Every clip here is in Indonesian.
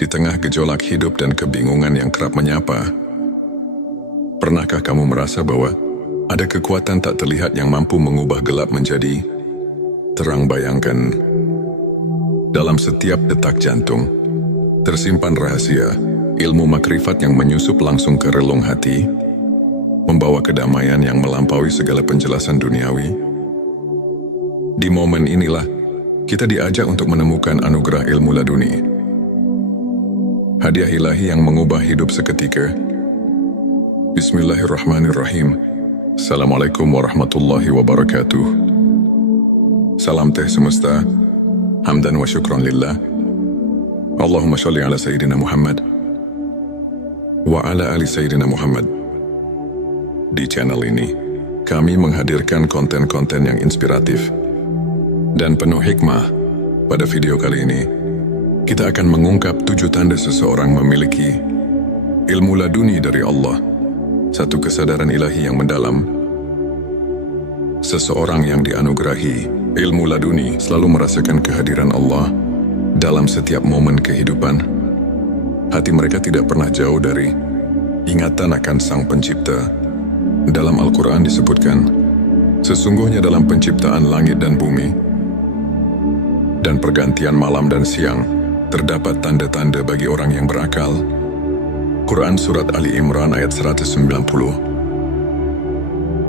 Di tengah gejolak hidup dan kebingungan yang kerap menyapa, pernahkah kamu merasa bahwa ada kekuatan tak terlihat yang mampu mengubah gelap menjadi terang? Bayangkan, dalam setiap detak jantung tersimpan rahasia, ilmu makrifat yang menyusup langsung ke relung hati, membawa kedamaian yang melampaui segala penjelasan duniawi. Di momen inilah kita diajak untuk menemukan anugerah ilmu laduni, hadiah ilahi yang mengubah hidup seketika. Bismillahirrahmanirrahim. Assalamualaikum warahmatullahi wabarakatuh. Salam teh semesta, hamdan wa syukran lillah. Allahumma sholli ala Sayyidina Muhammad wa ala ali Sayyidina Muhammad. Di channel ini, kami menghadirkan konten-konten yang inspiratif dan penuh hikmah. Pada video kali ini, kita akan mengungkap 7 tanda seseorang memiliki ilmu laduni dari Allah, satu kesadaran ilahi yang mendalam. Seseorang yang dianugerahi ilmu laduni selalu merasakan kehadiran Allah dalam setiap momen kehidupan. Hati mereka tidak pernah jauh dari ingatan akan Sang Pencipta. Dalam Al-Quran disebutkan, sesungguhnya dalam penciptaan langit dan bumi dan pergantian malam dan siang, terdapat tanda-tanda bagi orang yang berakal. Quran Surat Ali Imran ayat 190.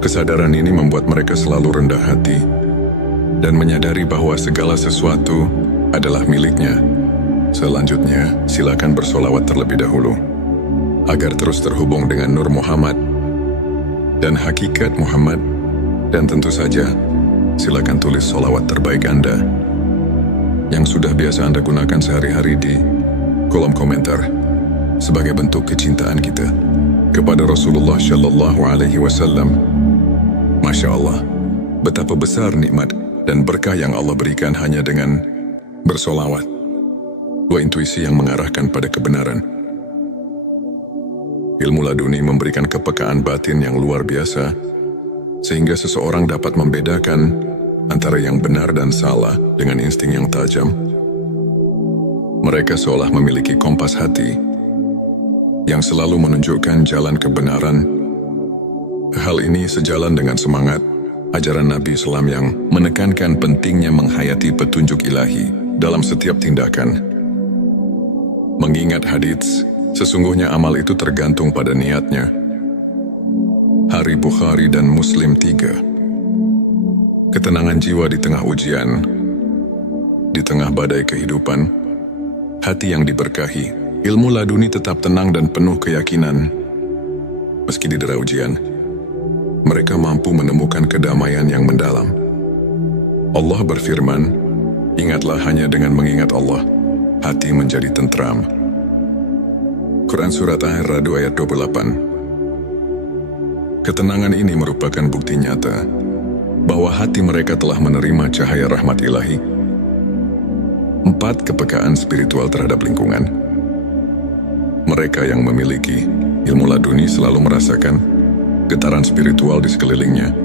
Kesadaran ini membuat mereka selalu rendah hati dan menyadari bahwa segala sesuatu adalah miliknya. Selanjutnya, silakan bersolawat terlebih dahulu, agar terus terhubung dengan Nur Muhammad dan hakikat Muhammad. Dan tentu saja, silakan tulis solawat terbaik Anda yang sudah biasa Anda gunakan sehari-hari di kolom komentar sebagai bentuk kecintaan kita kepada Rasulullah Shallallahu Alaihi Wasallam. Masya Allah, betapa besar nikmat dan berkah yang Allah berikan hanya dengan bersolawat. Dua intuisi yang mengarahkan pada kebenaran. Ilmu laduni memberikan kepekaan batin yang luar biasa, sehingga seseorang dapat membedakan antara yang benar dan salah dengan insting yang tajam. Mereka seolah memiliki kompas hati yang selalu menunjukkan jalan kebenaran. Hal ini sejalan dengan semangat ajaran Nabi Islam yang menekankan pentingnya menghayati petunjuk ilahi dalam setiap tindakan. Mengingat hadits, sesungguhnya amal itu tergantung pada niatnya. Hari Bukhari dan Muslim 3. Ketenangan jiwa di tengah ujian, di tengah badai kehidupan, hati yang diberkahi, ilmu laduni tetap tenang dan penuh keyakinan. Meski didera ujian, mereka mampu menemukan kedamaian yang mendalam. Allah berfirman, ingatlah hanya dengan mengingat Allah, hati menjadi tentram. Quran Surat Ar-Ra'd ayat 28. Ketenangan ini merupakan bukti nyata bahwa hati mereka telah menerima cahaya rahmat ilahi. 4. Kepekaan spiritual terhadap lingkungan. Mereka yang memiliki ilmu laduni selalu merasakan getaran spiritual di sekelilingnya.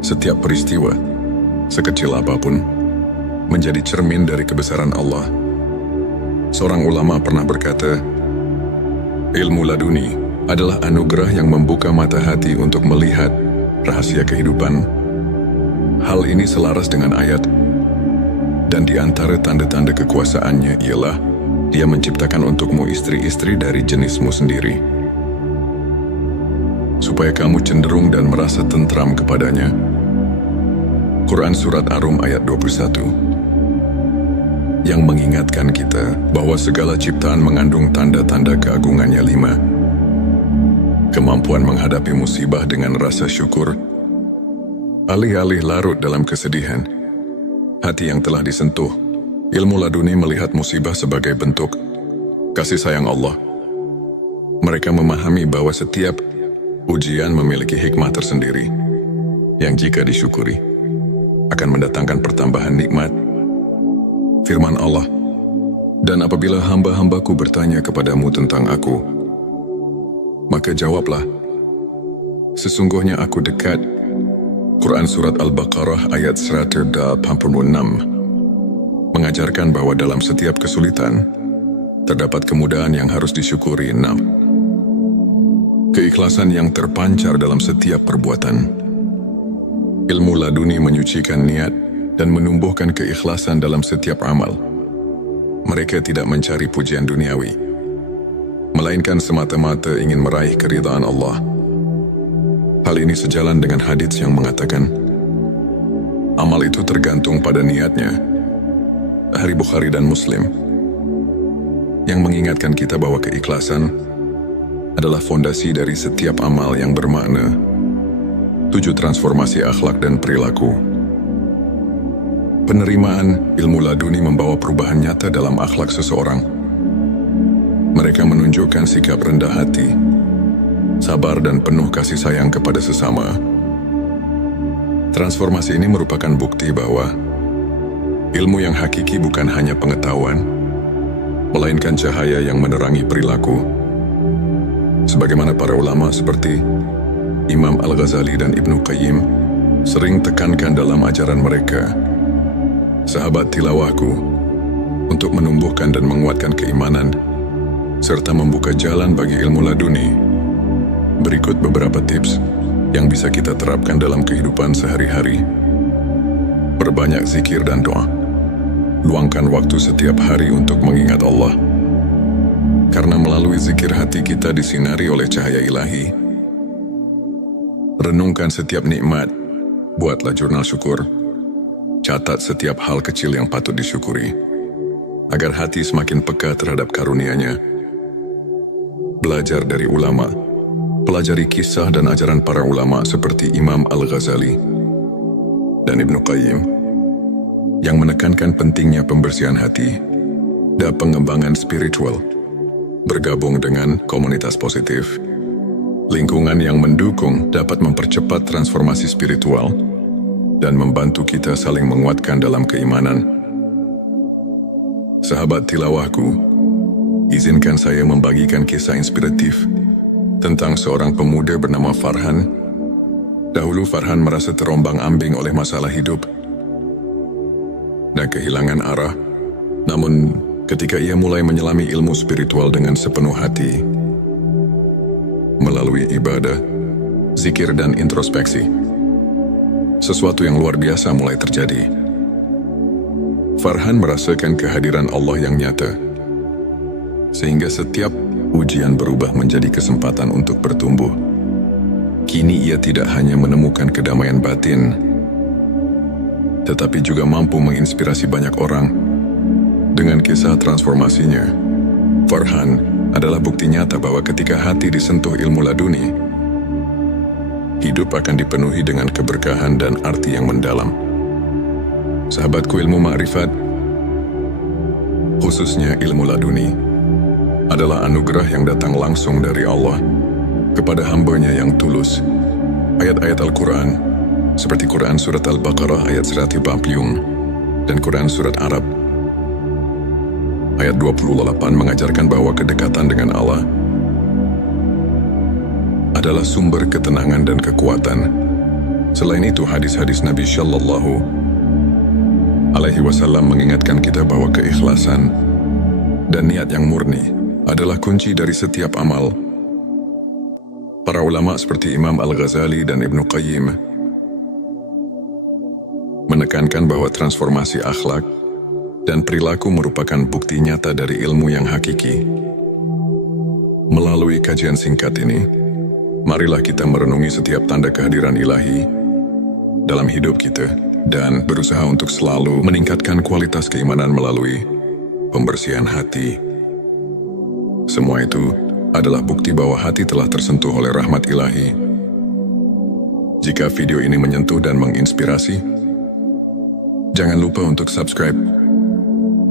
Setiap peristiwa, sekecil apapun, menjadi cermin dari kebesaran Allah. Seorang ulama pernah berkata, ilmu laduni adalah anugerah yang membuka mata hati untuk melihat rahasia kehidupan. Hal ini selaras dengan ayat, dan di antara tanda-tanda kekuasaannya ialah Dia menciptakan untukmu istri-istri dari jenismu sendiri, supaya kamu cenderung dan merasa tentram kepadanya. Quran Surat Ar-Rum ayat 21, yang mengingatkan kita bahwa segala ciptaan mengandung tanda-tanda keagungannya. 5. Kemampuan menghadapi musibah dengan rasa syukur. Alih-alih larut dalam kesedihan, hati yang telah disentuh ilmu laduni melihat musibah sebagai bentuk kasih sayang Allah. Mereka memahami bahwa setiap ujian memiliki hikmah tersendiri yang jika disyukuri akan mendatangkan pertambahan nikmat. Firman Allah, dan apabila hamba-hambaku bertanya kepadamu tentang aku, maka jawablah, sesungguhnya aku dekat. Quran Surat Al-Baqarah ayat 186 mengajarkan bahwa dalam setiap kesulitan terdapat kemudahan yang harus disyukuri. 6. Keikhlasan yang terpancar dalam setiap perbuatan. Ilmu laduni menyucikan niat dan menumbuhkan keikhlasan dalam setiap amal. Mereka tidak mencari pujian duniawi, melainkan semata-mata ingin meraih keridhaan Allah. Hal ini sejalan dengan hadits yang mengatakan, amal itu tergantung pada niatnya. Dari Bukhari dan Muslim, yang mengingatkan kita bahwa keikhlasan adalah fondasi dari setiap amal yang bermakna. 7. Transformasi akhlak dan perilaku. Penerimaan ilmu laduni membawa perubahan nyata dalam akhlak seseorang. Mereka menunjukkan sikap rendah hati, sabar dan penuh kasih sayang kepada sesama. Transformasi ini merupakan bukti bahwa ilmu yang hakiki bukan hanya pengetahuan, melainkan cahaya yang menerangi perilaku. Sebagaimana para ulama seperti Imam Al-Ghazali dan Ibnu Qayyim sering tekankan dalam ajaran mereka, sahabat tilawahku, untuk menumbuhkan dan menguatkan keimanan, serta membuka jalan bagi ilmu laduni. Berikut beberapa tips yang bisa kita terapkan dalam kehidupan sehari-hari. Perbanyak zikir dan doa. Luangkan waktu setiap hari untuk mengingat Allah. Karena melalui zikir hati kita disinari oleh cahaya ilahi. Renungkan setiap nikmat. Buatlah jurnal syukur. Catat setiap hal kecil yang patut disyukuri, agar hati semakin peka terhadap karunia-Nya. Belajar dari ulama. Pelajari kisah dan ajaran para ulama seperti Imam Al-Ghazali dan Ibnu Qayyim, yang menekankan pentingnya pembersihan hati dan pengembangan spiritual. Bergabung dengan komunitas positif, lingkungan yang mendukung dapat mempercepat transformasi spiritual dan membantu kita saling menguatkan dalam keimanan. Sahabat tilawahku, izinkan saya membagikan kisah inspiratif tentang seorang pemuda bernama Farhan. Dahulu Farhan merasa terombang-ambing oleh masalah hidup dan kehilangan arah. Namun, ketika ia mulai menyelami ilmu spiritual dengan sepenuh hati, melalui ibadah, zikir dan introspeksi, sesuatu yang luar biasa mulai terjadi. Farhan merasakan kehadiran Allah yang nyata, sehingga setiap ujian berubah menjadi kesempatan untuk bertumbuh. Kini ia tidak hanya menemukan kedamaian batin, tetapi juga mampu menginspirasi banyak orang dengan kisah transformasinya. Farhan adalah bukti nyata bahwa ketika hati disentuh ilmu laduni, hidup akan dipenuhi dengan keberkahan dan arti yang mendalam. Sahabatku, ilmu ma'rifat, khususnya ilmu laduni, adalah anugerah yang datang langsung dari Allah kepada hamba-Nya yang tulus. Ayat-ayat Al-Quran, seperti Quran Surat Al-Baqarah ayat 140 dan Quran Surat Arab ayat 28 mengajarkan bahwa kedekatan dengan Allah adalah sumber ketenangan dan kekuatan. Selain itu, hadis-hadis Nabi Shallallahu Alaihi Wasallam mengingatkan kita bahwa keikhlasan dan niat yang murni adalah kunci dari setiap amal. Para ulama seperti Imam Al-Ghazali dan Ibnu Qayyim menekankan bahwa transformasi akhlak dan perilaku merupakan bukti nyata dari ilmu yang hakiki. Melalui kajian singkat ini, marilah kita merenungi setiap tanda kehadiran ilahi dalam hidup kita dan berusaha untuk selalu meningkatkan kualitas keimanan melalui pembersihan hati. Semua itu adalah bukti bahwa hati telah tersentuh oleh rahmat ilahi. Jika video ini menyentuh dan menginspirasi, jangan lupa untuk subscribe,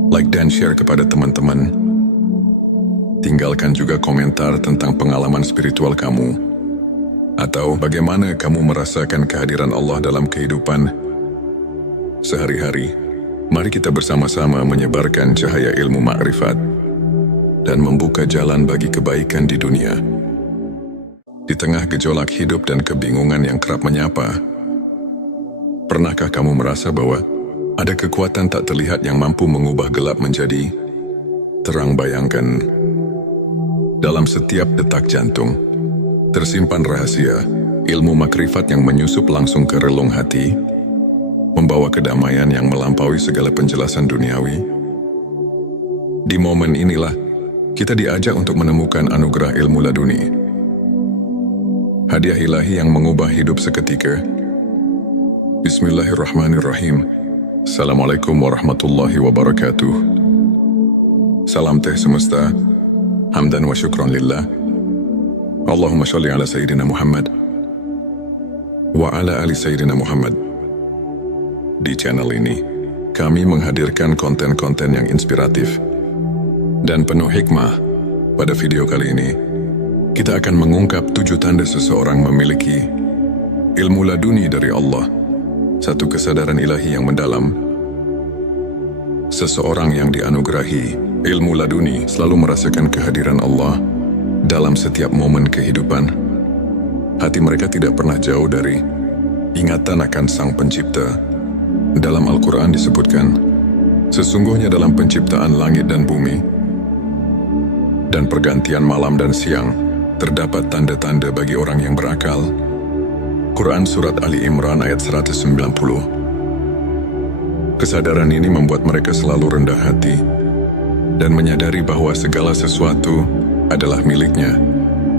like dan share kepada teman-teman. Tinggalkan juga komentar tentang pengalaman spiritual kamu, atau bagaimana kamu merasakan kehadiran Allah dalam kehidupan sehari-hari. Mari kita bersama-sama menyebarkan cahaya ilmu ma'rifat dan membuka jalan bagi kebaikan di dunia. Di tengah gejolak hidup dan kebingungan yang kerap menyapa, pernahkah kamu merasa bahwa ada kekuatan tak terlihat yang mampu mengubah gelap menjadi Terang bayangkan, dalam setiap detak jantung, tersimpan rahasia, ilmu makrifat yang menyusup langsung ke relung hati, membawa kedamaian yang melampaui segala penjelasan duniawi. Di momen inilah, kita diajak untuk menemukan anugerah ilmu laduni. Hadiah ilahi yang mengubah hidup seketika. Bismillahirrahmanirrahim. Assalamualaikum warahmatullahi wabarakatuh. Salam teh semesta. Hamdan wa syukran lillah. Allahumma sholli ala Sayyidina Muhammad wa ala ali Sayyidina Muhammad. Di channel ini, kami menghadirkan konten-konten yang inspiratif dan penuh hikmah. Pada video kali ini, kita akan mengungkap 7 tanda seseorang memiliki ilmu laduni dari Allah, satu kesadaran ilahi yang mendalam. Seseorang yang dianugerahi ilmu laduni selalu merasakan kehadiran Allah dalam setiap momen kehidupan. Hati mereka tidak pernah jauh dari ingatan akan Sang Pencipta. Dalam Al-Quran disebutkan, sesungguhnya dalam penciptaan langit dan bumi dan pergantian malam dan siang, terdapat tanda-tanda bagi orang yang berakal. Quran Surat Ali Imran ayat 190. Kesadaran ini membuat mereka selalu rendah hati dan menyadari bahwa segala sesuatu adalah miliknya.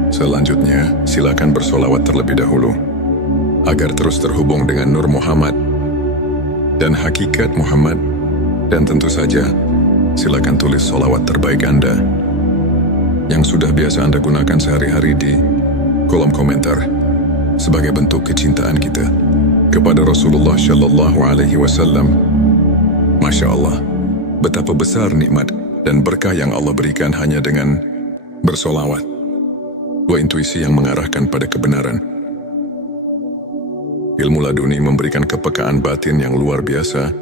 Selanjutnya, silakan bersolawat terlebih dahulu, agar terus terhubung dengan Nur Muhammad dan hakikat Muhammad. Dan tentu saja, silakan tulis solawat terbaik Anda yang sudah biasa Anda gunakan sehari-hari di kolom komentar sebagai bentuk kecintaan kita kepada Rasulullah Shallallahu Alaihi Wasallam. Masya Allah, betapa besar nikmat dan berkah yang Allah berikan hanya dengan bersolawat. Dua intuisi yang mengarahkan pada kebenaran. Ilmu laduni memberikan kepekaan batin yang luar biasa,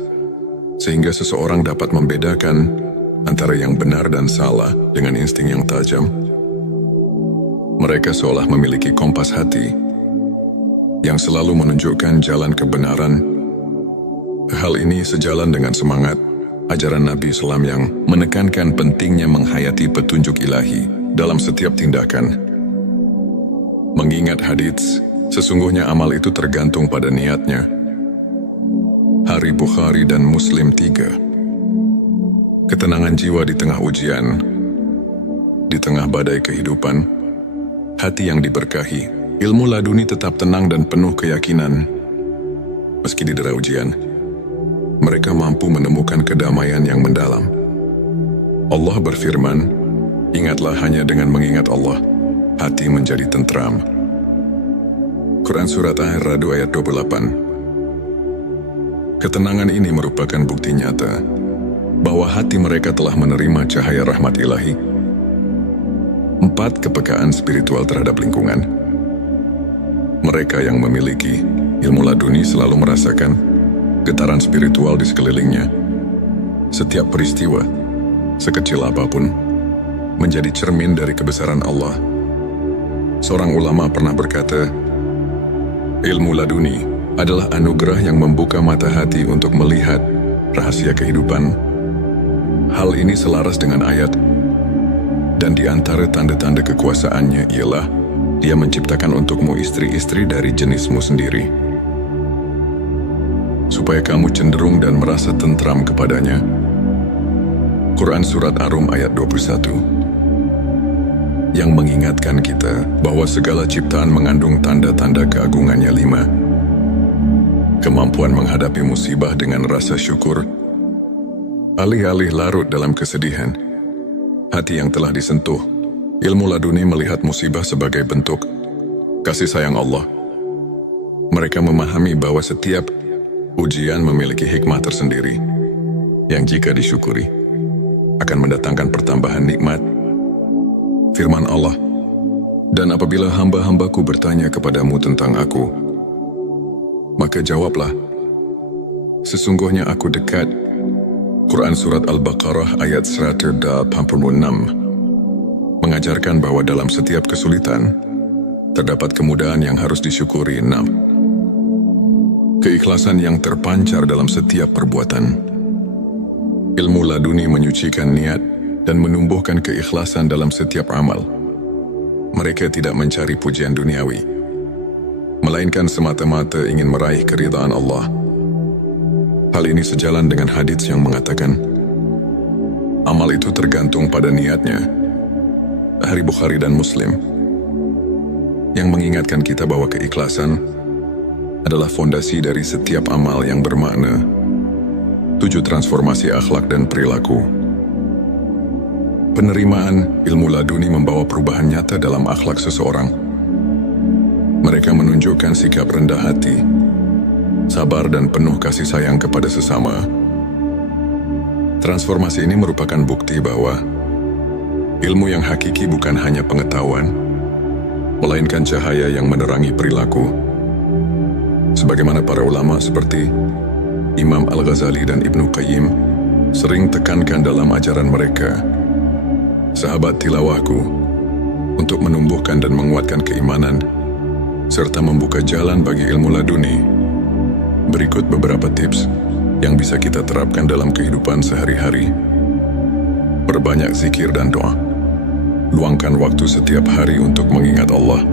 sehingga seseorang dapat membedakan antara yang benar dan salah dengan insting yang tajam. Mereka seolah memiliki kompas hati yang selalu menunjukkan jalan kebenaran. Hal ini sejalan dengan semangat ajaran Nabi Islam yang menekankan pentingnya menghayati petunjuk ilahi dalam setiap tindakan. Mengingat hadits, sesungguhnya amal itu tergantung pada niatnya. Hari Bukhari dan Muslim 3. Ketenangan jiwa di tengah ujian, di tengah badai kehidupan, hati yang diberkahi, ilmu laduni tetap tenang dan penuh keyakinan. Meski didera ujian, mereka mampu menemukan kedamaian yang mendalam. Allah berfirman, ingatlah hanya dengan mengingat Allah, hati menjadi tentram. Quran Surat Ar-Ra'd ayat 28. Ketenangan ini merupakan bukti nyata bahwa hati mereka telah menerima cahaya rahmat ilahi. 4. Kepekaan spiritual terhadap lingkungan. Mereka yang memiliki ilmu laduni selalu merasakan getaran spiritual di sekelilingnya. Setiap peristiwa, sekecil apapun, menjadi cermin dari kebesaran Allah. Seorang ulama pernah berkata, ilmu laduni adalah anugerah yang membuka mata hati untuk melihat rahasia kehidupan. Hal ini selaras dengan ayat, dan di antara tanda-tanda kekuasaannya ialah Dia menciptakan untukmu istri-istri dari jenismu sendiri, supaya kamu cenderung dan merasa tentram kepadanya. Quran Surat Ar-Rum ayat 21, yang mengingatkan kita bahwa segala ciptaan mengandung tanda-tanda keagungannya. 5. Kemampuan menghadapi musibah dengan rasa syukur. Alih-alih larut dalam kesedihan, hati yang telah disentuh ilmu laduni melihat musibah sebagai bentuk kasih sayang Allah. Mereka memahami bahwa setiap ujian memiliki hikmah tersendiri yang jika disyukuri akan mendatangkan pertambahan nikmat. Firman Allah, dan apabila hamba-hambaku bertanya kepadamu tentang aku, maka jawablah, sesungguhnya aku dekat. Quran Surat Al-Baqarah ayat 186 mengajarkan bahwa dalam setiap kesulitan terdapat kemudahan yang harus disyukuri. 6. Keikhlasan yang terpancar dalam setiap perbuatan. Ilmu laduni menyucikan niat dan menumbuhkan keikhlasan dalam setiap amal. Mereka tidak mencari pujian duniawi, melainkan semata-mata ingin meraih keridhaan Allah. Hal ini sejalan dengan hadits yang mengatakan, amal itu tergantung pada niatnya. Hadits Bukhari dan Muslim, yang mengingatkan kita bahwa keikhlasan adalah fondasi dari setiap amal yang bermakna. 7. Transformasi akhlak dan perilaku. Penerimaan ilmu laduni membawa perubahan nyata dalam akhlak seseorang. Mereka menunjukkan sikap rendah hati, sabar dan penuh kasih sayang kepada sesama. Transformasi ini merupakan bukti bahwa ilmu yang hakiki bukan hanya pengetahuan, melainkan cahaya yang menerangi perilaku. Sebagaimana para ulama seperti Imam Al-Ghazali dan Ibnu Qayyim sering tekankan dalam ajaran mereka, sahabat tilawahku, untuk menumbuhkan dan menguatkan keimanan, serta membuka jalan bagi ilmu laduni. Berikut beberapa tips yang bisa kita terapkan dalam kehidupan sehari-hari. Perbanyak zikir dan doa. Luangkan waktu setiap hari untuk mengingat Allah.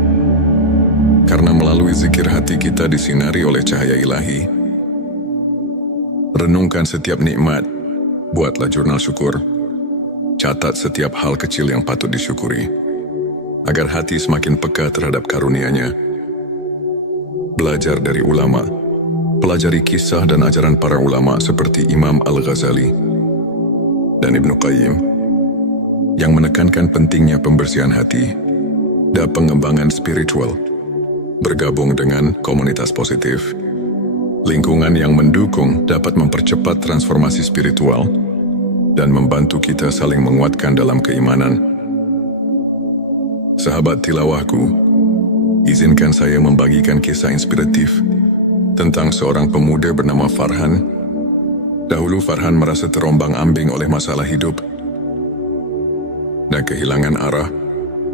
Karena melalui zikir hati kita disinari oleh cahaya ilahi. Renungkan setiap nikmat. Buatlah jurnal syukur. Catat setiap hal kecil yang patut disyukuri, agar hati semakin peka terhadap karunia-Nya. Belajar dari ulama. Pelajari kisah dan ajaran para ulama seperti Imam Al-Ghazali dan Ibnu Qayyim, yang menekankan pentingnya pembersihan hati dan pengembangan spiritual. Bergabung dengan komunitas positif, lingkungan yang mendukung dapat mempercepat transformasi spiritual dan membantu kita saling menguatkan dalam keimanan. Sahabat tilawahku, izinkan saya membagikan kisah inspiratif tentang seorang pemuda bernama Farhan. Dahulu Farhan merasa terombang-ambing oleh masalah hidup dan kehilangan arah.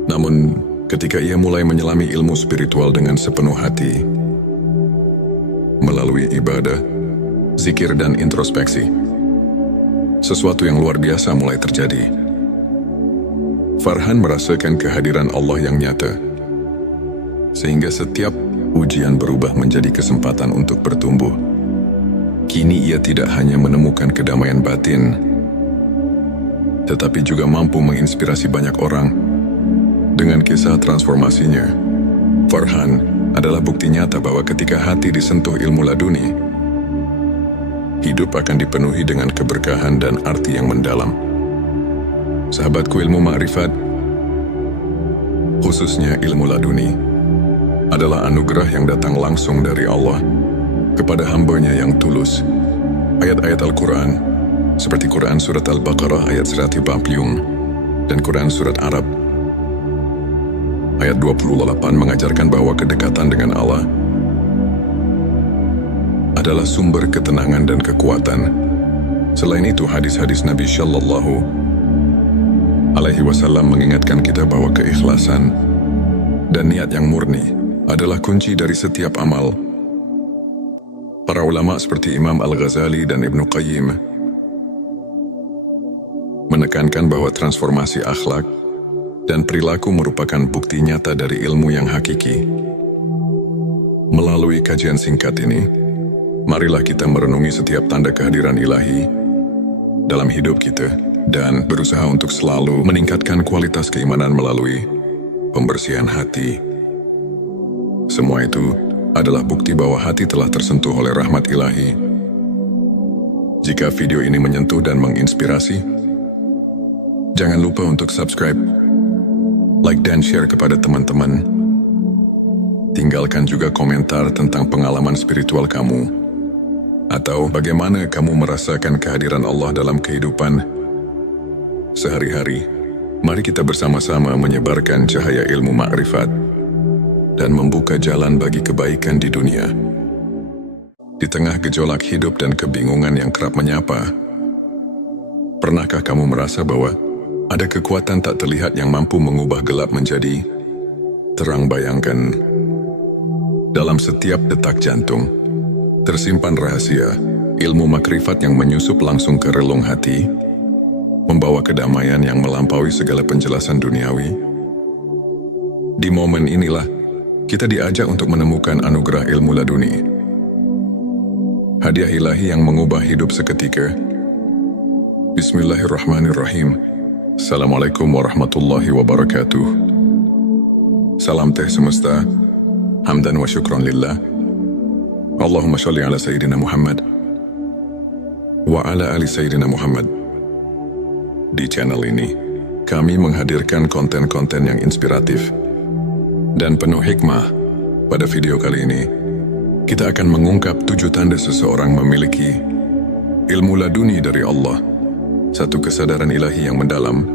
Namun, ketika ia mulai menyelami ilmu spiritual dengan sepenuh hati, melalui ibadah, zikir dan introspeksi, sesuatu yang luar biasa mulai terjadi. Farhan merasakan kehadiran Allah yang nyata, sehingga setiap ujian berubah menjadi kesempatan untuk bertumbuh. Kini ia tidak hanya menemukan kedamaian batin, tetapi juga mampu menginspirasi banyak orang dengan kisah transformasinya. Farhan adalah bukti nyata bahwa ketika hati disentuh ilmu laduni, hidup akan dipenuhi dengan keberkahan dan arti yang mendalam. Sahabatku, ilmu ma'rifat, khususnya ilmu laduni, adalah anugerah yang datang langsung dari Allah kepada hamba-Nya yang tulus. Ayat-ayat Al-Quran, seperti Quran Surat Al-Baqarah ayat 140 dan Quran Surat Arab ayat 28 mengajarkan bahwa kedekatan dengan Allah adalah sumber ketenangan dan kekuatan. Selain itu, hadis-hadis Nabi Shallallahu Alaihi Wasallam mengingatkan kita bahwa keikhlasan dan niat yang murni adalah kunci dari setiap amal. Para ulama seperti Imam Al-Ghazali dan Ibnu Qayyim menekankan bahwa transformasi akhlak dan perilaku merupakan bukti nyata dari ilmu yang hakiki. Melalui kajian singkat ini, marilah kita merenungi setiap tanda kehadiran ilahi dalam hidup kita dan berusaha untuk selalu meningkatkan kualitas keimanan melalui pembersihan hati. Semua itu adalah bukti bahwa hati telah tersentuh oleh rahmat ilahi. Jika video ini menyentuh dan menginspirasi, jangan lupa untuk subscribe, like dan share kepada teman-teman. Tinggalkan juga komentar tentang pengalaman spiritual kamu, atau bagaimana kamu merasakan kehadiran Allah dalam kehidupan sehari-hari. Mari kita bersama-sama menyebarkan cahaya ilmu ma'rifat dan membuka jalan bagi kebaikan di dunia. Di tengah gejolak hidup dan kebingungan yang kerap menyapa, pernahkah kamu merasa bahwa ada kekuatan tak terlihat yang mampu mengubah gelap menjadi terang? Bayangkan, dalam setiap detak jantung tersimpan rahasia ilmu makrifat yang menyusup langsung ke relung hati. membawa kedamaian yang melampaui segala penjelasan duniawi. Di momen inilah, kita diajak untuk menemukan anugerah ilmu laduni. Hadiah ilahi yang mengubah hidup seketika. Bismillahirrahmanirrahim. Assalamualaikum warahmatullahi wabarakatuh. Salam teh semesta. Hamdan wa syukran lillah. Allahumma sholli ala Sayyidina Muhammad wa ala ali Sayyidina Muhammad. Di channel ini, kami menghadirkan konten-konten yang inspiratif dan penuh hikmah. Pada video kali ini, kita akan mengungkap 7 tanda seseorang memiliki ilmu laduni dari Allah, satu kesadaran ilahi yang mendalam.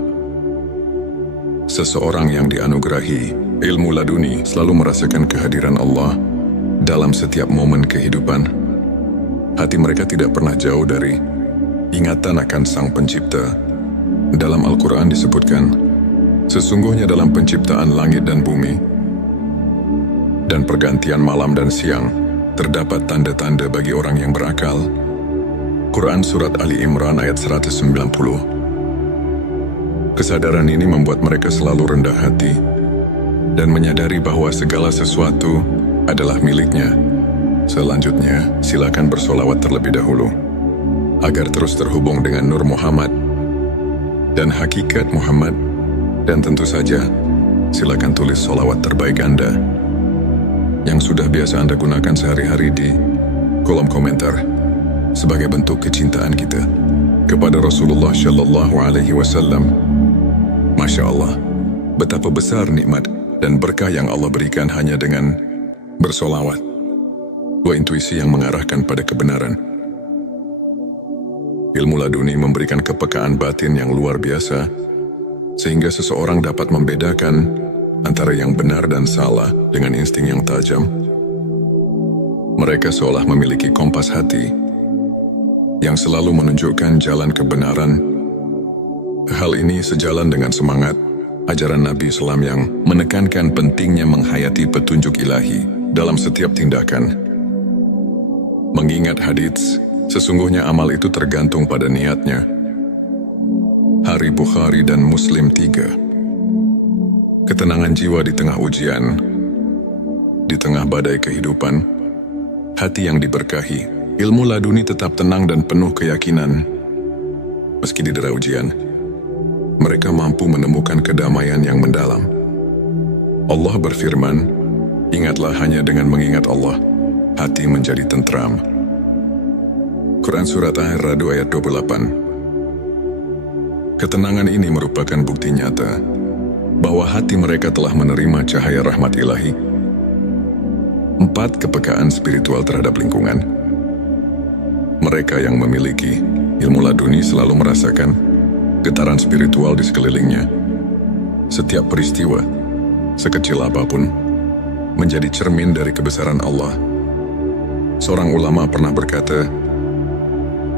Seseorang yang dianugerahi ilmu laduni selalu merasakan kehadiran Allah dalam setiap momen kehidupan. Hati mereka tidak pernah jauh dari ingatan akan Sang Pencipta. Dalam Al-Quran disebutkan, sesungguhnya dalam penciptaan langit dan bumi dan pergantian malam dan siang, terdapat tanda-tanda bagi orang yang berakal. Quran Surat Ali Imran ayat 190. Kesadaran ini membuat mereka selalu rendah hati dan menyadari bahwa segala sesuatu adalah miliknya. Selanjutnya, silakan bersolawat terlebih dahulu, agar terus terhubung dengan Nur Muhammad dan hakikat Muhammad. Dan tentu saja, silakan tulis solawat terbaik Anda yang sudah biasa Anda gunakan sehari-hari di kolom komentar sebagai bentuk kecintaan kita kepada Rasulullah Shallallahu Alaihi Wasallam. Masya Allah, betapa besar nikmat dan berkah yang Allah berikan hanya dengan bersolawat. Dua intuisi yang mengarahkan pada kebenaran. Ilmu laduni memberikan kepekaan batin yang luar biasa, sehingga seseorang dapat membedakan antara yang benar dan salah dengan insting yang tajam. Mereka seolah memiliki kompas hati yang selalu menunjukkan jalan kebenaran. Hal ini sejalan dengan semangat ajaran Nabi Islam yang menekankan pentingnya menghayati petunjuk ilahi dalam setiap tindakan. Mengingat hadits, sesungguhnya amal itu tergantung pada niatnya. Hari Bukhari dan Muslim 3. Ketenangan jiwa di tengah ujian, di tengah badai kehidupan, hati yang diberkahi, ilmu laduni tetap tenang dan penuh keyakinan. Meski didera ujian, mereka mampu menemukan kedamaian yang mendalam. Allah berfirman, ingatlah hanya dengan mengingat Allah, hati menjadi tentram. Quran Surat Ar-Ra'd ayat 28. Ketenangan ini merupakan bukti nyata bahwa hati mereka telah menerima cahaya rahmat ilahi. 4. Kepekaan spiritual terhadap lingkungan. Mereka yang memiliki ilmu laduni selalu merasakan getaran spiritual di sekelilingnya. Setiap peristiwa, sekecil apapun, menjadi cermin dari kebesaran Allah. Seorang ulama pernah berkata,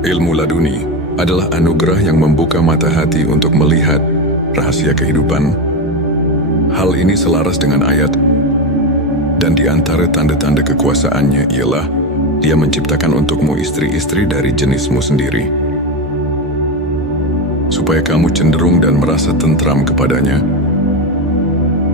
ilmu laduni adalah anugerah yang membuka mata hati untuk melihat rahasia kehidupan. Hal ini selaras dengan ayat, dan di antara tanda-tanda kekuasaannya ialah Dia menciptakan untukmu istri-istri dari jenismu sendiri, supaya kamu cenderung dan merasa tentram kepadanya.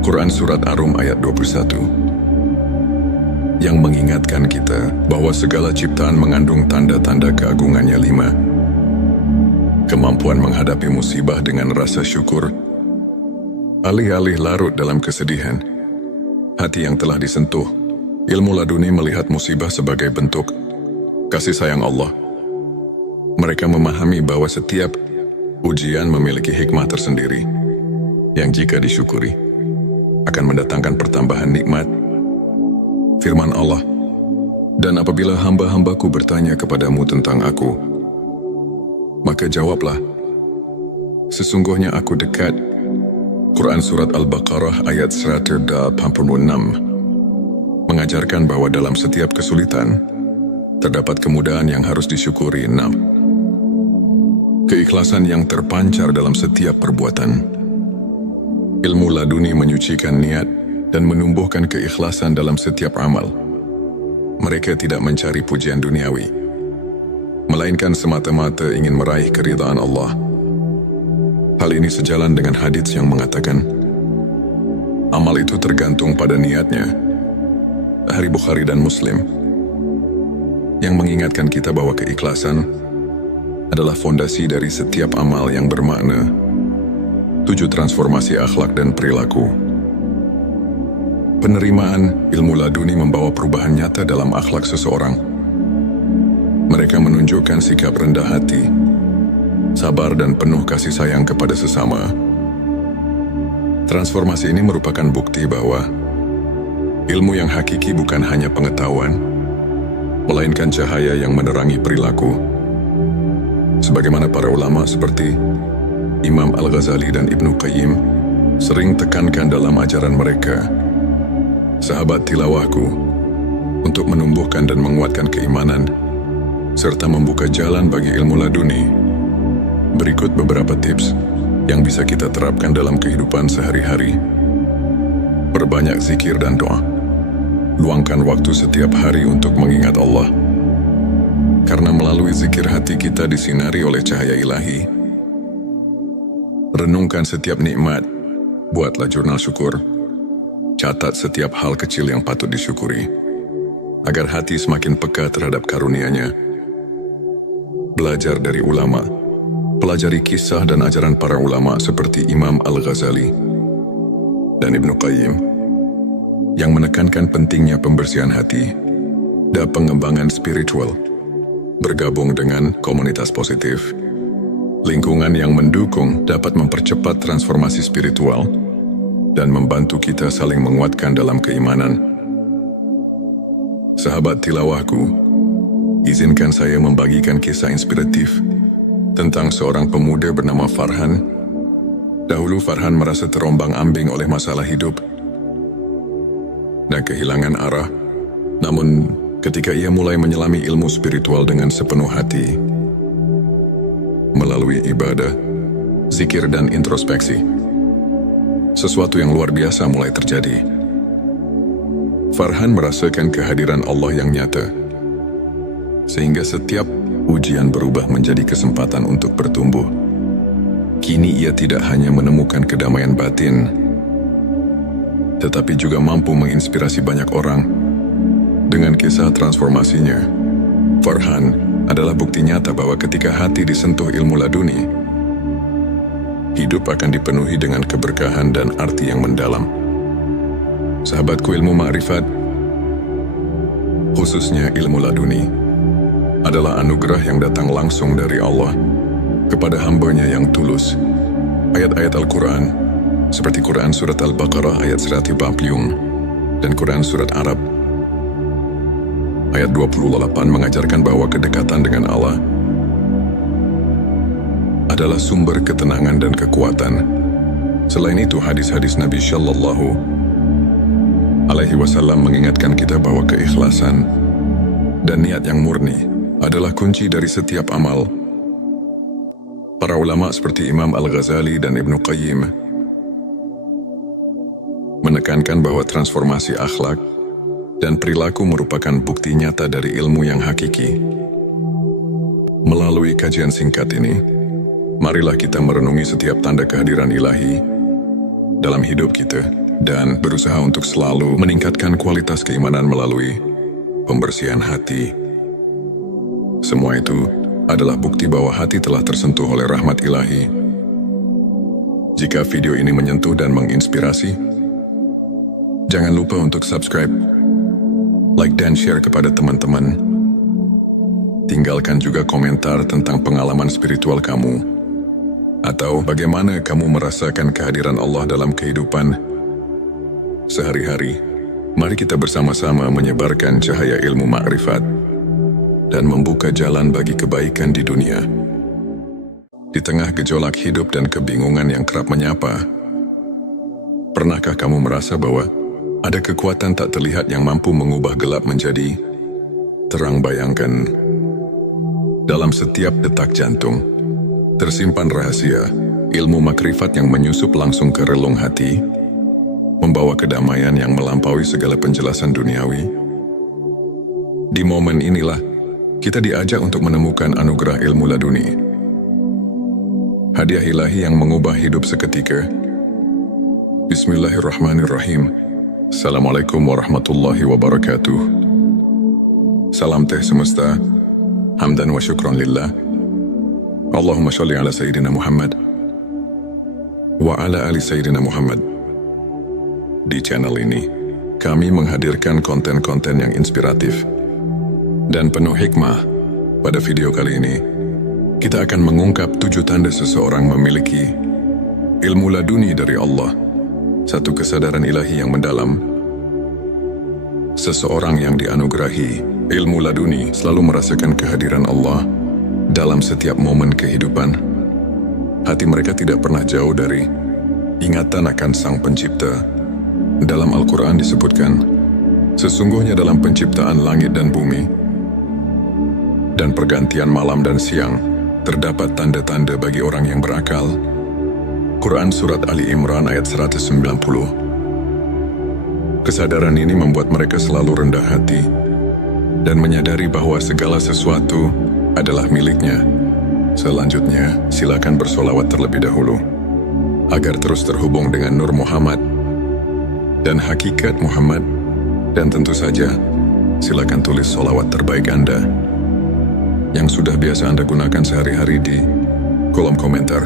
Quran Surat Ar-Rum ayat 21. Yang mengingatkan kita bahwa segala ciptaan mengandung tanda-tanda keagungannya. 5. Kemampuan menghadapi musibah dengan rasa syukur. Alih-alih larut dalam kesedihan, hati yang telah disentuh, ilmu laduni melihat musibah sebagai bentuk kasih sayang Allah. Mereka memahami bahwa setiap ujian memiliki hikmah tersendiri, yang jika disyukuri, akan mendatangkan pertambahan nikmat. Firman Allah, dan apabila hamba-hambaku bertanya kepadamu tentang aku, maka jawablah, sesungguhnya aku dekat. Quran Surat Al-Baqarah ayat 186 mengajarkan bahwa dalam setiap kesulitan, terdapat kemudahan yang harus disyukuri. 6. Keikhlasan yang terpancar dalam setiap perbuatan. Ilmu laduni menyucikan niat dan menumbuhkan keikhlasan dalam setiap amal. Mereka tidak mencari pujian duniawi, melainkan semata-mata ingin meraih keridhaan Allah. Hal ini sejalan dengan hadits yang mengatakan, amal itu tergantung pada niatnya. Dari Bukhari dan Muslim, yang mengingatkan kita bahwa keikhlasan adalah fondasi dari setiap amal yang bermakna. 7 transformasi akhlak dan perilaku. Penerimaan ilmu laduni membawa perubahan nyata dalam akhlak seseorang. Mereka menunjukkan sikap rendah hati, sabar dan penuh kasih sayang kepada sesama. Transformasi ini merupakan bukti bahwa ilmu yang hakiki bukan hanya pengetahuan, melainkan cahaya yang menerangi perilaku. Sebagaimana para ulama seperti Imam Al-Ghazali dan Ibnu Qayyim sering tekankan dalam ajaran mereka, sahabat tilawahku, untuk menumbuhkan dan menguatkan keimanan, serta membuka jalan bagi ilmu laduni. Berikut beberapa tips yang bisa kita terapkan dalam kehidupan sehari-hari. Perbanyak zikir dan doa. Luangkan waktu setiap hari untuk mengingat Allah. Karena melalui zikir hati kita disinari oleh cahaya ilahi. Renungkan setiap nikmat. Buatlah jurnal syukur. Catat setiap hal kecil yang patut disyukuri, agar hati semakin peka terhadap karunia-Nya. Belajar dari ulama. Pelajari kisah dan ajaran para ulama seperti Imam Al-Ghazali dan Ibnu Qayyim, yang menekankan pentingnya pembersihan hati dan pengembangan spiritual. Bergabung dengan komunitas positif, lingkungan yang mendukung dapat mempercepat transformasi spiritual dan membantu kita saling menguatkan dalam keimanan. Sahabat tilawahku, izinkan saya membagikan kisah inspiratif tentang seorang pemuda bernama Farhan. Dahulu Farhan merasa terombang-ambing oleh masalah hidup dan kehilangan arah. Namun, ketika ia mulai menyelami ilmu spiritual dengan sepenuh hati, melalui ibadah, zikir dan introspeksi, sesuatu yang luar biasa mulai terjadi. Farhan merasakan kehadiran Allah yang nyata, sehingga setiap ujian berubah menjadi kesempatan untuk bertumbuh. Kini ia tidak hanya menemukan kedamaian batin, tetapi juga mampu menginspirasi banyak orang. Dengan kisah transformasinya, Farhan adalah bukti nyata bahwa ketika hati disentuh ilmu laduni, hidup akan dipenuhi dengan keberkahan dan arti yang mendalam. Sahabatku, ilmu ma'rifat, khususnya ilmu laduni, adalah anugerah yang datang langsung dari Allah kepada hamba-Nya yang tulus. Ayat-ayat Al-Quran, seperti Quran Surat Al-Baqarah ayat 140 dan Quran Surat Arab ayat 28 mengajarkan bahwa kedekatan dengan Allah adalah sumber ketenangan dan kekuatan. Selain itu, hadis-hadis Nabi Shallallahu Alaihi Wasallam mengingatkan kita bahwa keikhlasan dan niat yang murni adalah kunci dari setiap amal. Para ulama seperti Imam Al-Ghazali dan Ibnu Qayyim menekankan bahwa transformasi akhlak dan perilaku merupakan bukti nyata dari ilmu yang hakiki. Melalui kajian singkat ini, marilah kita merenungi setiap tanda kehadiran ilahi dalam hidup kita dan berusaha untuk selalu meningkatkan kualitas keimanan melalui pembersihan hati. Semua itu adalah bukti bahwa hati telah tersentuh oleh rahmat ilahi. Jika video ini menyentuh dan menginspirasi, jangan lupa untuk subscribe, like dan share kepada teman-teman. Tinggalkan juga komentar tentang pengalaman spiritual kamu, atau bagaimana kamu merasakan kehadiran Allah dalam kehidupan sehari-hari. Mari kita bersama-sama menyebarkan cahaya ilmu ma'rifat dan membuka jalan bagi kebaikan di dunia. Di tengah gejolak hidup dan kebingungan yang kerap menyapa, pernahkah kamu merasa bahwa ada kekuatan tak terlihat yang mampu mengubah gelap menjadi terang? Bayangkan, dalam setiap detak jantung tersimpan rahasia ilmu makrifat yang menyusup langsung ke relung hati, membawa kedamaian yang melampaui segala penjelasan duniawi. Di momen inilah kita diajak untuk menemukan anugerah ilmu laduni. Hadiah ilahi yang mengubah hidup seketika. Bismillahirrahmanirrahim. Assalamualaikum warahmatullahi wabarakatuh. Salam teh semesta. Hamdan wa syukran lillah. Allahumma sholli ala Sayyidina Muhammad wa ala ali Sayyidina Muhammad. Di channel ini, kami menghadirkan konten-konten yang inspiratif dan penuh hikmah. Pada video kali ini, kita akan mengungkap 7 tanda seseorang memiliki ilmu laduni dari Allah, satu kesadaran ilahi yang mendalam. Seseorang yang dianugerahi ilmu laduni selalu merasakan kehadiran Allah dalam setiap momen kehidupan. Hati mereka tidak pernah jauh dari ingatan akan Sang Pencipta. Dalam Al-Quran disebutkan, sesungguhnya dalam penciptaan langit dan bumi dan pergantian malam dan siang, terdapat tanda-tanda bagi orang yang berakal. Quran Surat Ali Imran ayat 190. Kesadaran ini membuat mereka selalu rendah hati dan menyadari bahwa segala sesuatu adalah miliknya. Selanjutnya, silakan bersolawat terlebih dahulu agar terus terhubung dengan Nur Muhammad dan hakikat Muhammad. Dan tentu saja, silakan tulis solawat terbaik Anda yang sudah biasa Anda gunakan sehari-hari di kolom komentar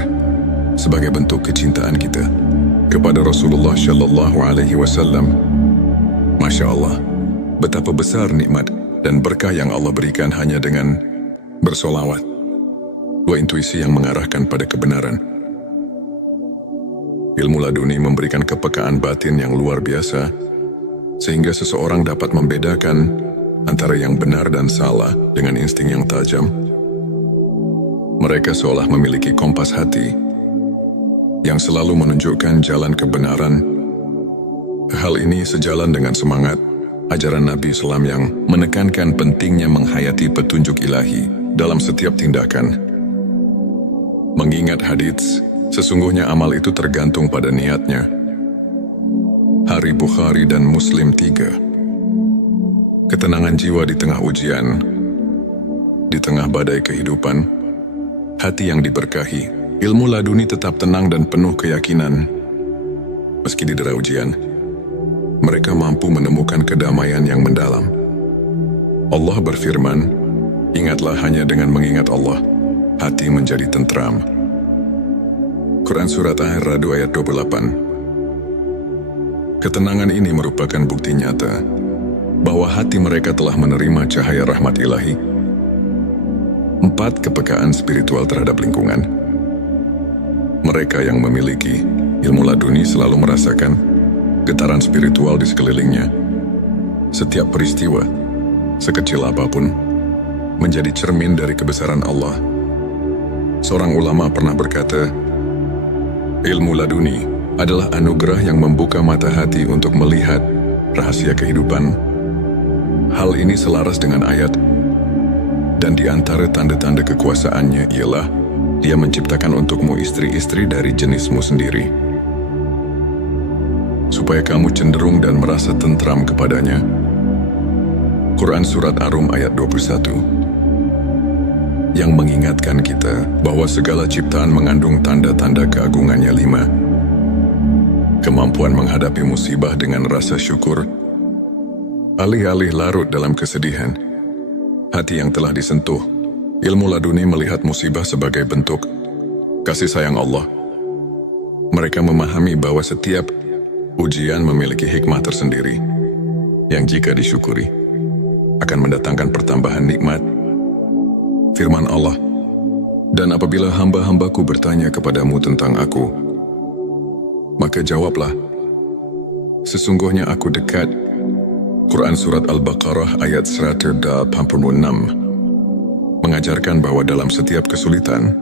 sebagai bentuk kecintaan kita kepada Rasulullah Shallallahu Alaihi Wasallam. Masya Allah, betapa besar nikmat dan berkah yang Allah berikan hanya dengan bersolawat. Dua intuisi yang mengarahkan pada kebenaran. Ilmu laduni memberikan kepekaan batin yang luar biasa, sehingga seseorang dapat membedakan antara yang benar dan salah dengan insting yang tajam. Mereka seolah memiliki kompas hati yang selalu menunjukkan jalan kebenaran. Hal ini sejalan dengan semangat ajaran Nabi Islam yang menekankan pentingnya menghayati petunjuk ilahi dalam setiap tindakan. Mengingat hadits, sesungguhnya amal itu tergantung pada niatnya. Hari Bukhari dan Muslim 3. Ketenangan jiwa di tengah ujian, di tengah badai kehidupan, hati yang diberkahi, ilmu laduni tetap tenang dan penuh keyakinan. Meski didera ujian, mereka mampu menemukan kedamaian yang mendalam. Allah berfirman, ingatlah hanya dengan mengingat Allah, hati menjadi tentram. Quran Surat Ar-Ra'd ayat 28. Ketenangan ini merupakan bukti nyata bahwa hati mereka telah menerima cahaya rahmat ilahi. 4. Kepekaan spiritual terhadap lingkungan. Mereka yang memiliki ilmu laduni selalu merasakan getaran spiritual di sekelilingnya. Setiap peristiwa, sekecil apapun, menjadi cermin dari kebesaran Allah. Seorang ulama pernah berkata, ilmu laduni adalah anugerah yang membuka mata hati untuk melihat rahasia kehidupan. Hal ini selaras dengan ayat, dan di antara tanda-tanda kekuasaannya ialah Dia menciptakan untukmu istri-istri dari jenismu sendiri, supaya kamu cenderung dan merasa tentram kepadanya. Quran Surat Ar-Rum ayat 21, yang mengingatkan kita bahwa segala ciptaan mengandung tanda-tanda keagungannya. 5. Kemampuan menghadapi musibah dengan rasa syukur. Alih-alih larut dalam kesedihan, hati yang telah disentuh, ilmu laduni melihat musibah sebagai bentuk kasih sayang Allah. Mereka memahami bahwa setiap ujian memiliki hikmah tersendiri, yang jika disyukuri, akan mendatangkan pertambahan nikmat. Firman Allah, dan apabila hamba-hambaku bertanya kepadamu tentang aku, maka jawablah, sesungguhnya aku dekat. Quran Surat Al-Baqarah ayat 186 mengajarkan bahwa dalam setiap kesulitan,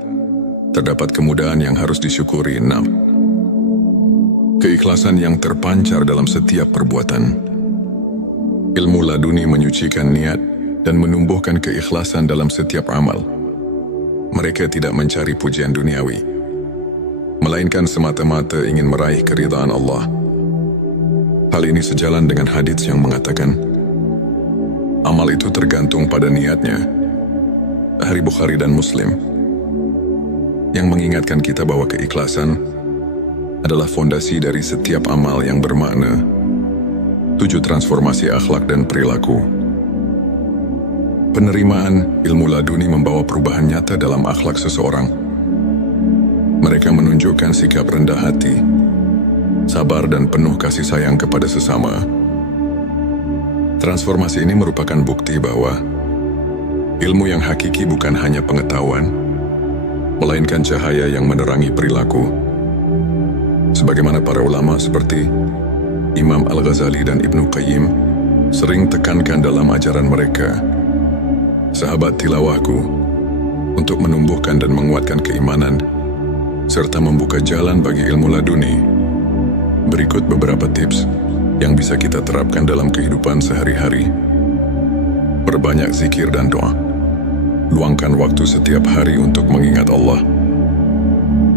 terdapat kemudahan yang harus disyukuri. 6. Keikhlasan yang terpancar dalam setiap perbuatan. Ilmu laduni menyucikan niat dan menumbuhkan keikhlasan dalam setiap amal. Mereka tidak mencari pujian duniawi, melainkan semata-mata ingin meraih keridhaan Allah. Hal ini sejalan dengan hadits yang mengatakan, amal itu tergantung pada niatnya. Hari Bukhari dan Muslim. yang mengingatkan kita bahwa keikhlasan adalah fondasi dari setiap amal yang bermakna. 7. Transformasi akhlak dan perilaku. Penerimaan ilmu laduni membawa perubahan nyata dalam akhlak seseorang. Mereka menunjukkan sikap rendah hati, sabar dan penuh kasih sayang kepada sesama. Transformasi ini merupakan bukti bahwa ilmu yang hakiki bukan hanya pengetahuan, melainkan cahaya yang menerangi perilaku. Sebagaimana para ulama seperti Imam Al-Ghazali dan Ibnu Qayyim sering tekankan dalam ajaran mereka, sahabat tilawahku, untuk menumbuhkan dan menguatkan keimanan, serta membuka jalan bagi ilmu laduni. Berikut beberapa tips yang bisa kita terapkan dalam kehidupan sehari-hari. Perbanyak zikir dan doa. Luangkan waktu setiap hari untuk mengingat Allah.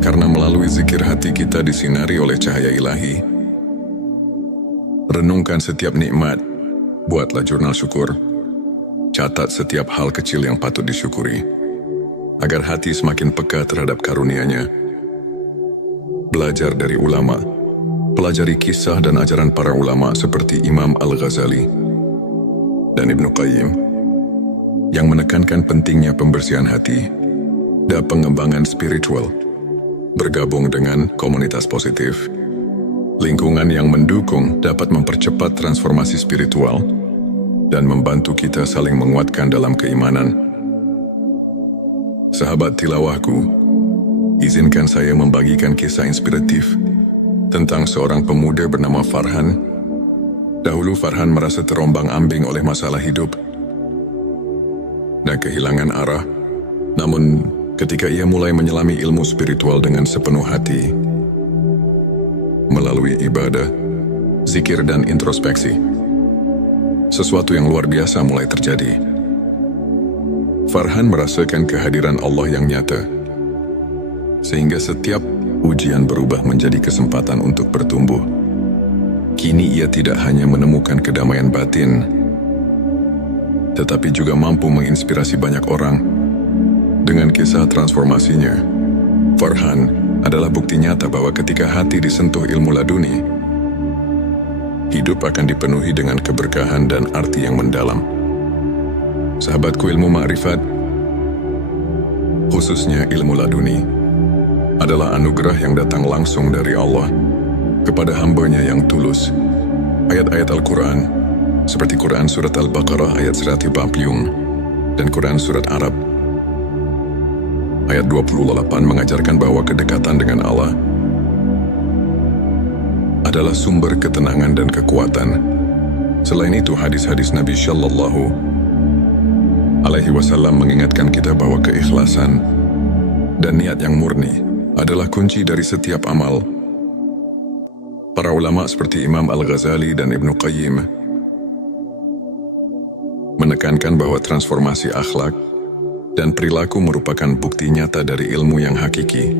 Karena melalui zikir hati kita disinari oleh cahaya ilahi. Renungkan setiap nikmat. Buatlah jurnal syukur. Catat setiap hal kecil yang patut disyukuri, agar hati semakin peka terhadap karunia-Nya. Belajar dari ulama. Pelajari kisah dan ajaran para ulama seperti Imam Al-Ghazali dan Ibnu Qayyim, yang menekankan pentingnya pembersihan hati dan pengembangan spiritual. Bergabung dengan komunitas positif, lingkungan yang mendukung dapat mempercepat transformasi spiritual dan membantu kita saling menguatkan dalam keimanan. Sahabat tilawahku, izinkan saya membagikan kisah inspiratif tentang seorang pemuda bernama Farhan. Dahulu Farhan merasa terombang-ambing oleh masalah hidup dan kehilangan arah. Namun, ketika ia mulai menyelami ilmu spiritual dengan sepenuh hati, melalui ibadah, zikir dan introspeksi, sesuatu yang luar biasa mulai terjadi. Farhan merasakan kehadiran Allah yang nyata, sehingga setiap ujian berubah menjadi kesempatan untuk bertumbuh. Kini ia tidak hanya menemukan kedamaian batin, tetapi juga mampu menginspirasi banyak orang. Dengan kisah transformasinya, Farhan adalah bukti nyata bahwa ketika hati disentuh ilmu laduni, hidup akan dipenuhi dengan keberkahan dan arti yang mendalam. Sahabatku, ilmu ma'rifat, khususnya ilmu laduni, adalah anugerah yang datang langsung dari Allah kepada hamba-Nya yang tulus. Ayat-ayat Al-Quran, seperti Quran Surat Al-Baqarah ayat 150 dan Quran Surat Arab ayat 28 mengajarkan bahwa kedekatan dengan Allah adalah sumber ketenangan dan kekuatan. Selain itu, hadis-hadis Nabi Shallallahu Alaihi Wasallam mengingatkan kita bahwa keikhlasan dan niat yang murni adalah kunci dari setiap amal. Para ulama seperti Imam Al-Ghazali dan Ibnu Qayyim menekankan bahwa transformasi akhlak dan perilaku merupakan bukti nyata dari ilmu yang hakiki.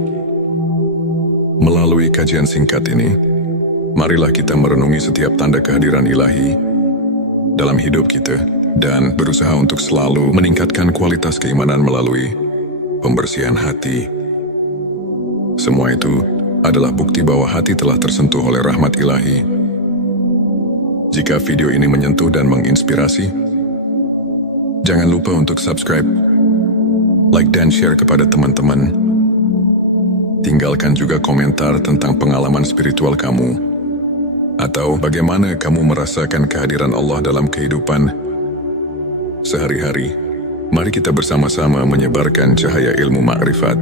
Melalui kajian singkat ini, marilah kita merenungi setiap tanda kehadiran ilahi dalam hidup kita dan berusaha untuk selalu meningkatkan kualitas keimanan melalui pembersihan hati. Semua itu adalah bukti bahwa hati telah tersentuh oleh rahmat ilahi. Jika video ini menyentuh dan menginspirasi, jangan lupa untuk subscribe, like dan share kepada teman-teman. Tinggalkan juga komentar tentang pengalaman spiritual kamu, atau bagaimana kamu merasakan kehadiran Allah dalam kehidupan sehari-hari. Mari kita bersama-sama menyebarkan cahaya ilmu ma'rifat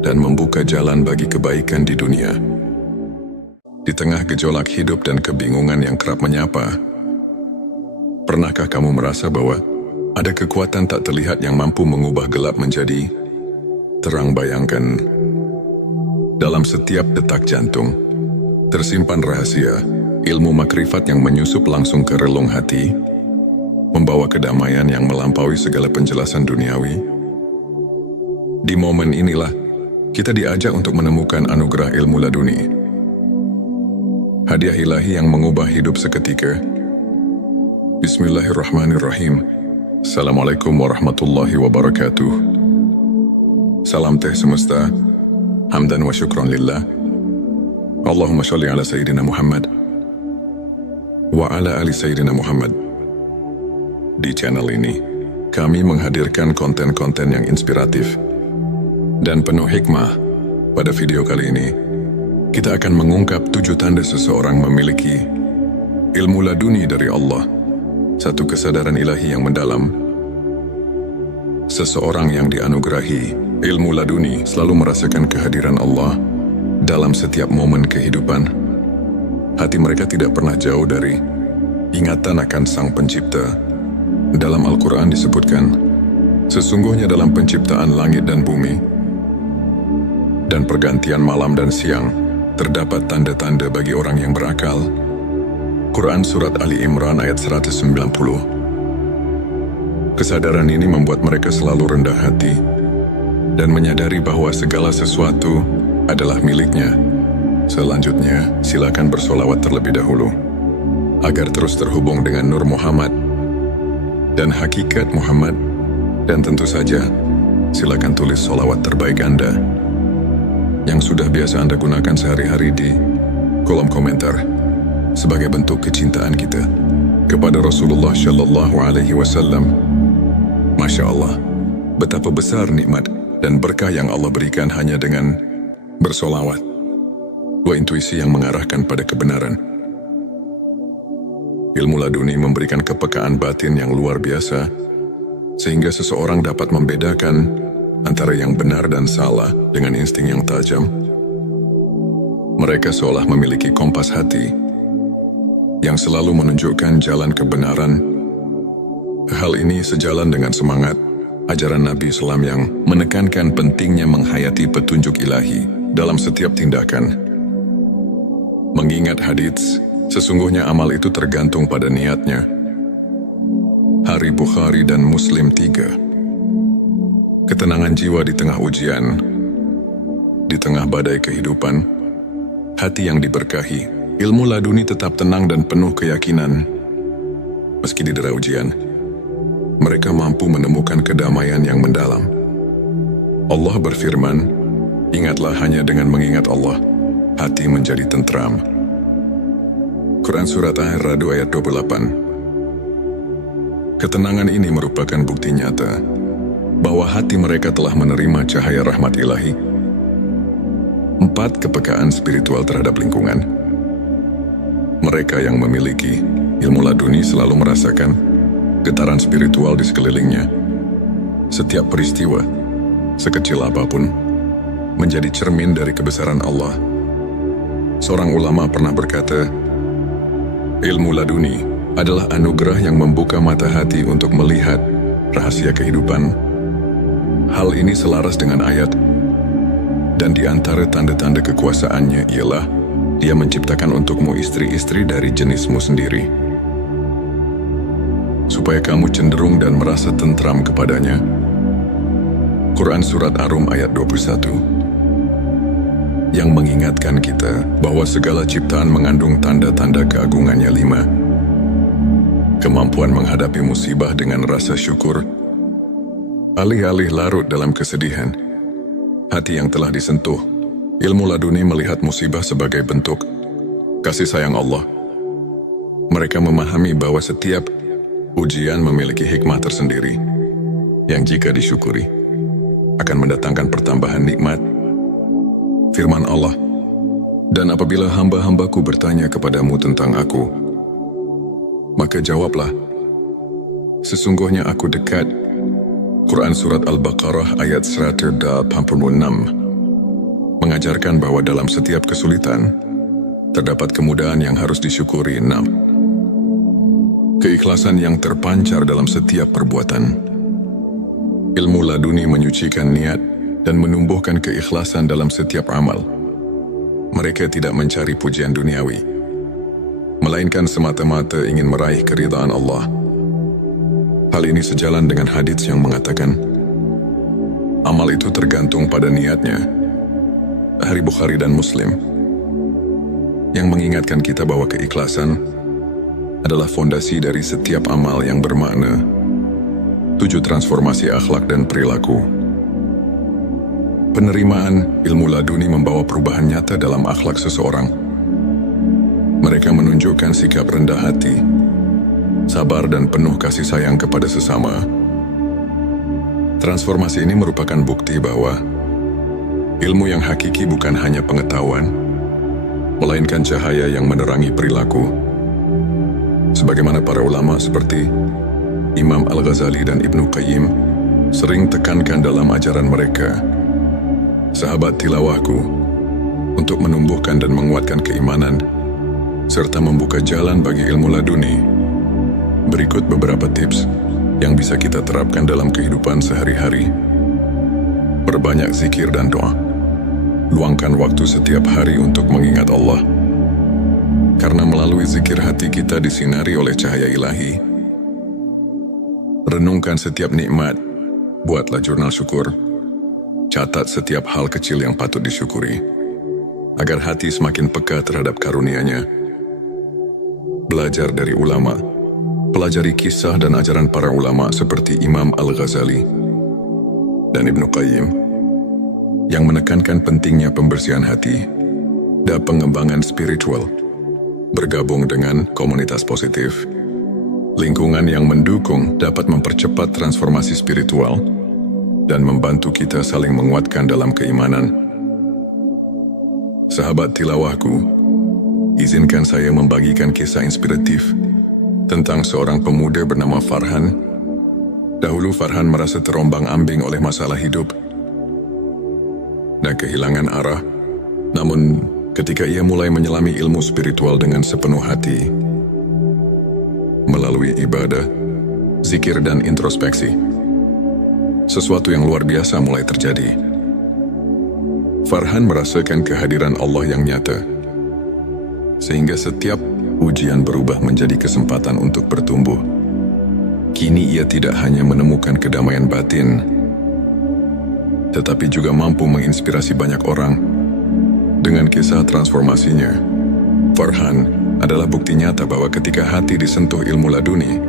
dan membuka jalan bagi kebaikan di dunia. Di tengah gejolak hidup dan kebingungan yang kerap menyapa, pernahkah kamu merasa bahwa ada kekuatan tak terlihat yang mampu mengubah gelap menjadi terang? Bayangkan, dalam setiap detak jantung tersimpan rahasia ilmu makrifat yang menyusup langsung ke relung hati, membawa kedamaian yang melampaui segala penjelasan duniawi. Di momen inilah kita diajak untuk menemukan anugerah ilmu laduni, hadiah ilahi yang mengubah hidup seketika. Bismillahirrahmanirrahim. Assalamualaikum warahmatullahi wabarakatuh. Salam teh semesta, hamdan wa syukran lillah. Allahumma sholli ala Sayyidina Muhammad wa ala ali Sayyidina Muhammad. Di channel ini, kami menghadirkan konten-konten yang inspiratif dan penuh hikmah. Pada video kali ini, kita akan mengungkap 7 tanda seseorang memiliki ilmu laduni dari Allah, satu kesadaran ilahi yang mendalam. Seseorang yang dianugerahi ilmu laduni selalu merasakan kehadiran Allah dalam setiap momen kehidupan. Hati mereka tidak pernah jauh dari ingatan akan Sang Pencipta. Dalam Al-Quran disebutkan, sesungguhnya dalam penciptaan langit dan bumi dan pergantian malam dan siang, terdapat tanda-tanda bagi orang yang berakal. Quran Surat Ali Imran ayat 190. Kesadaran ini membuat mereka selalu rendah hati dan menyadari bahwa segala sesuatu adalah miliknya. Selanjutnya, silakan bersolawat terlebih dahulu agar terus terhubung dengan Nur Muhammad dan hakikat Muhammad. Dan tentu saja, silakan tulis solawat terbaik Anda yang sudah biasa Anda gunakan sehari-hari di kolom komentar sebagai bentuk kecintaan kita kepada Rasulullah Shallallahu Alaihi Wasallam. Masya Allah, betapa besar nikmat dan berkah yang Allah berikan hanya dengan bersolawat. Dua intuisi yang mengarahkan pada kebenaran. Ilmu laduni memberikan kepekaan batin yang luar biasa, sehingga seseorang dapat membedakan antara yang benar dan salah dengan insting yang tajam. Mereka seolah memiliki kompas hati yang selalu menunjukkan jalan kebenaran. Hal ini sejalan dengan semangat ajaran Nabi Islam yang menekankan pentingnya menghayati petunjuk ilahi dalam setiap tindakan. Mengingat hadits, sesungguhnya amal itu tergantung pada niatnya. Hari Bukhari dan Muslim 3. Ketenangan jiwa di tengah ujian, di tengah badai kehidupan, hati yang diberkahi, ilmu laduni tetap tenang dan penuh keyakinan. Meski didera ujian, mereka mampu menemukan kedamaian yang mendalam. Allah berfirman, ingatlah hanya dengan mengingat Allah, hati menjadi tentram. Quran Surat Ar-Ra'd ayat 28. Ketenangan ini merupakan bukti nyata bahwa hati mereka telah menerima cahaya rahmat ilahi. 4. Kepekaan spiritual terhadap lingkungan. Mereka yang memiliki ilmu laduni selalu merasakan getaran spiritual di sekelilingnya. Setiap peristiwa, sekecil apapun, menjadi cermin dari kebesaran Allah. Seorang ulama pernah berkata, ilmu laduni adalah anugerah yang membuka mata hati untuk melihat rahasia kehidupan. Hal ini selaras dengan ayat, dan di antara tanda-tanda kekuasaannya ialah Dia menciptakan untukmu istri-istri dari jenismu sendiri, supaya kamu cenderung dan merasa tentram kepadanya. Quran Surat Ar-Rum ayat 21 yang mengingatkan kita bahwa segala ciptaan mengandung tanda-tanda keagungannya. 5. Kemampuan menghadapi musibah dengan rasa syukur. Alih-alih larut dalam kesedihan, hati yang telah disentuh, ilmu laduni melihat musibah sebagai bentuk kasih sayang Allah. Mereka memahami bahwa setiap ujian memiliki hikmah tersendiri yang jika disyukuri akan mendatangkan pertambahan nikmat. Firman Allah, dan apabila hamba-hambaku bertanya kepadamu tentang aku, maka jawablah, sesungguhnya aku dekat. Quran Surat Al-Baqarah ayat 186 mengajarkan bahwa dalam setiap kesulitan terdapat kemudahan yang harus disyukuri. 6. Keikhlasan yang terpancar dalam setiap perbuatan. Ilmu laduni menyucikan niat dan menumbuhkan keikhlasan dalam setiap amal. Mereka tidak mencari pujian duniawi, melainkan semata-mata ingin meraih keridhaan Allah. Hal ini sejalan dengan hadits yang mengatakan, amal itu tergantung pada niatnya. Hari Bukhari dan Muslim, yang mengingatkan kita bahwa keikhlasan adalah fondasi dari setiap amal yang bermakna. 7. Transformasi akhlak dan perilaku. Penerimaan ilmu laduni membawa perubahan nyata dalam akhlak seseorang. Mereka menunjukkan sikap rendah hati, sabar dan penuh kasih sayang kepada sesama. Transformasi ini merupakan bukti bahwa ilmu yang hakiki bukan hanya pengetahuan, melainkan cahaya yang menerangi perilaku. Sebagaimana para ulama seperti Imam Al-Ghazali dan Ibnu Qayyim sering tekankan dalam ajaran mereka, sahabat tilawahku, untuk menumbuhkan dan menguatkan keimanan, serta membuka jalan bagi ilmu laduni. Berikut beberapa tips yang bisa kita terapkan dalam kehidupan sehari-hari. Perbanyak zikir dan doa. Luangkan waktu setiap hari untuk mengingat Allah. Karena melalui zikir hati kita disinari oleh cahaya ilahi. Renungkan setiap nikmat. Buatlah jurnal syukur. Catat setiap hal kecil yang patut disyukuri, agar hati semakin peka terhadap karunia-Nya. Belajar dari ulama. Pelajari kisah dan ajaran para ulama seperti Imam Al-Ghazali dan Ibnu Qayyim yang menekankan pentingnya pembersihan hati dan pengembangan spiritual. Bergabung dengan komunitas positif, lingkungan yang mendukung dapat mempercepat transformasi spiritual dan membantu kita saling menguatkan dalam keimanan. Sahabat tilawahku, izinkan saya membagikan kisah inspiratif tentang seorang pemuda bernama Farhan. Dahulu Farhan merasa terombang-ambing oleh masalah hidup dan kehilangan arah. Namun, ketika ia mulai menyelami ilmu spiritual dengan sepenuh hati, melalui ibadah, zikir dan introspeksi, sesuatu yang luar biasa mulai terjadi. Farhan merasakan kehadiran Allah yang nyata, sehingga setiap ujian berubah menjadi kesempatan untuk bertumbuh. Kini ia tidak hanya menemukan kedamaian batin, tetapi juga mampu menginspirasi banyak orang. Dengan kisah transformasinya, Farhan adalah bukti nyata bahwa ketika hati disentuh ilmu laduni,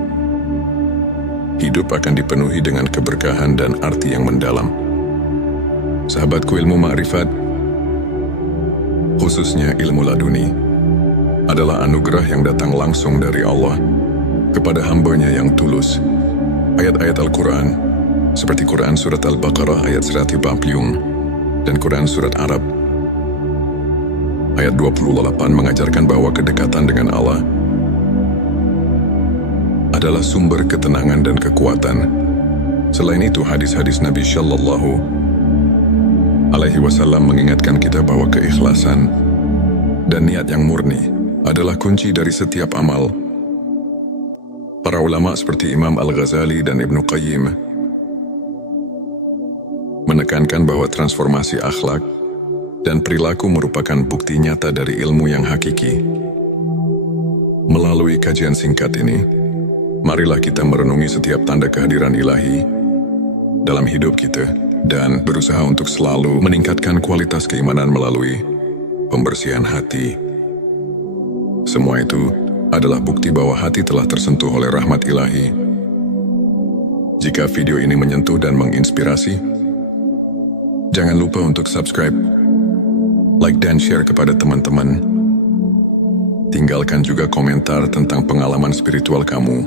hidup akan dipenuhi dengan keberkahan dan arti yang mendalam. Sahabatku, ilmu ma'rifat, khususnya ilmu laduni, adalah anugerah yang datang langsung dari Allah kepada hamba-Nya yang tulus. Ayat-ayat Al-Quran, seperti Quran Surat Al-Baqarah ayat 140 dan Quran Surat Arab ayat 28 mengajarkan bahwa kedekatan dengan Allah adalah sumber ketenangan dan kekuatan. Selain itu, hadis-hadis Nabi Shallallahu Alaihi Wasallam mengingatkan kita bahwa keikhlasan dan niat yang murni adalah kunci dari setiap amal. Para ulama seperti Imam Al-Ghazali dan Ibnu Qayyim menekankan bahwa transformasi akhlak dan perilaku merupakan bukti nyata dari ilmu yang hakiki. Melalui kajian singkat ini, marilah kita merenungi setiap tanda kehadiran ilahi dalam hidup kita dan berusaha untuk selalu meningkatkan kualitas keimanan melalui pembersihan hati. Semua itu adalah bukti bahwa hati telah tersentuh oleh rahmat ilahi. Jika video ini menyentuh dan menginspirasi, jangan lupa untuk subscribe, like dan share kepada teman-teman. Tinggalkan juga komentar tentang pengalaman spiritual kamu,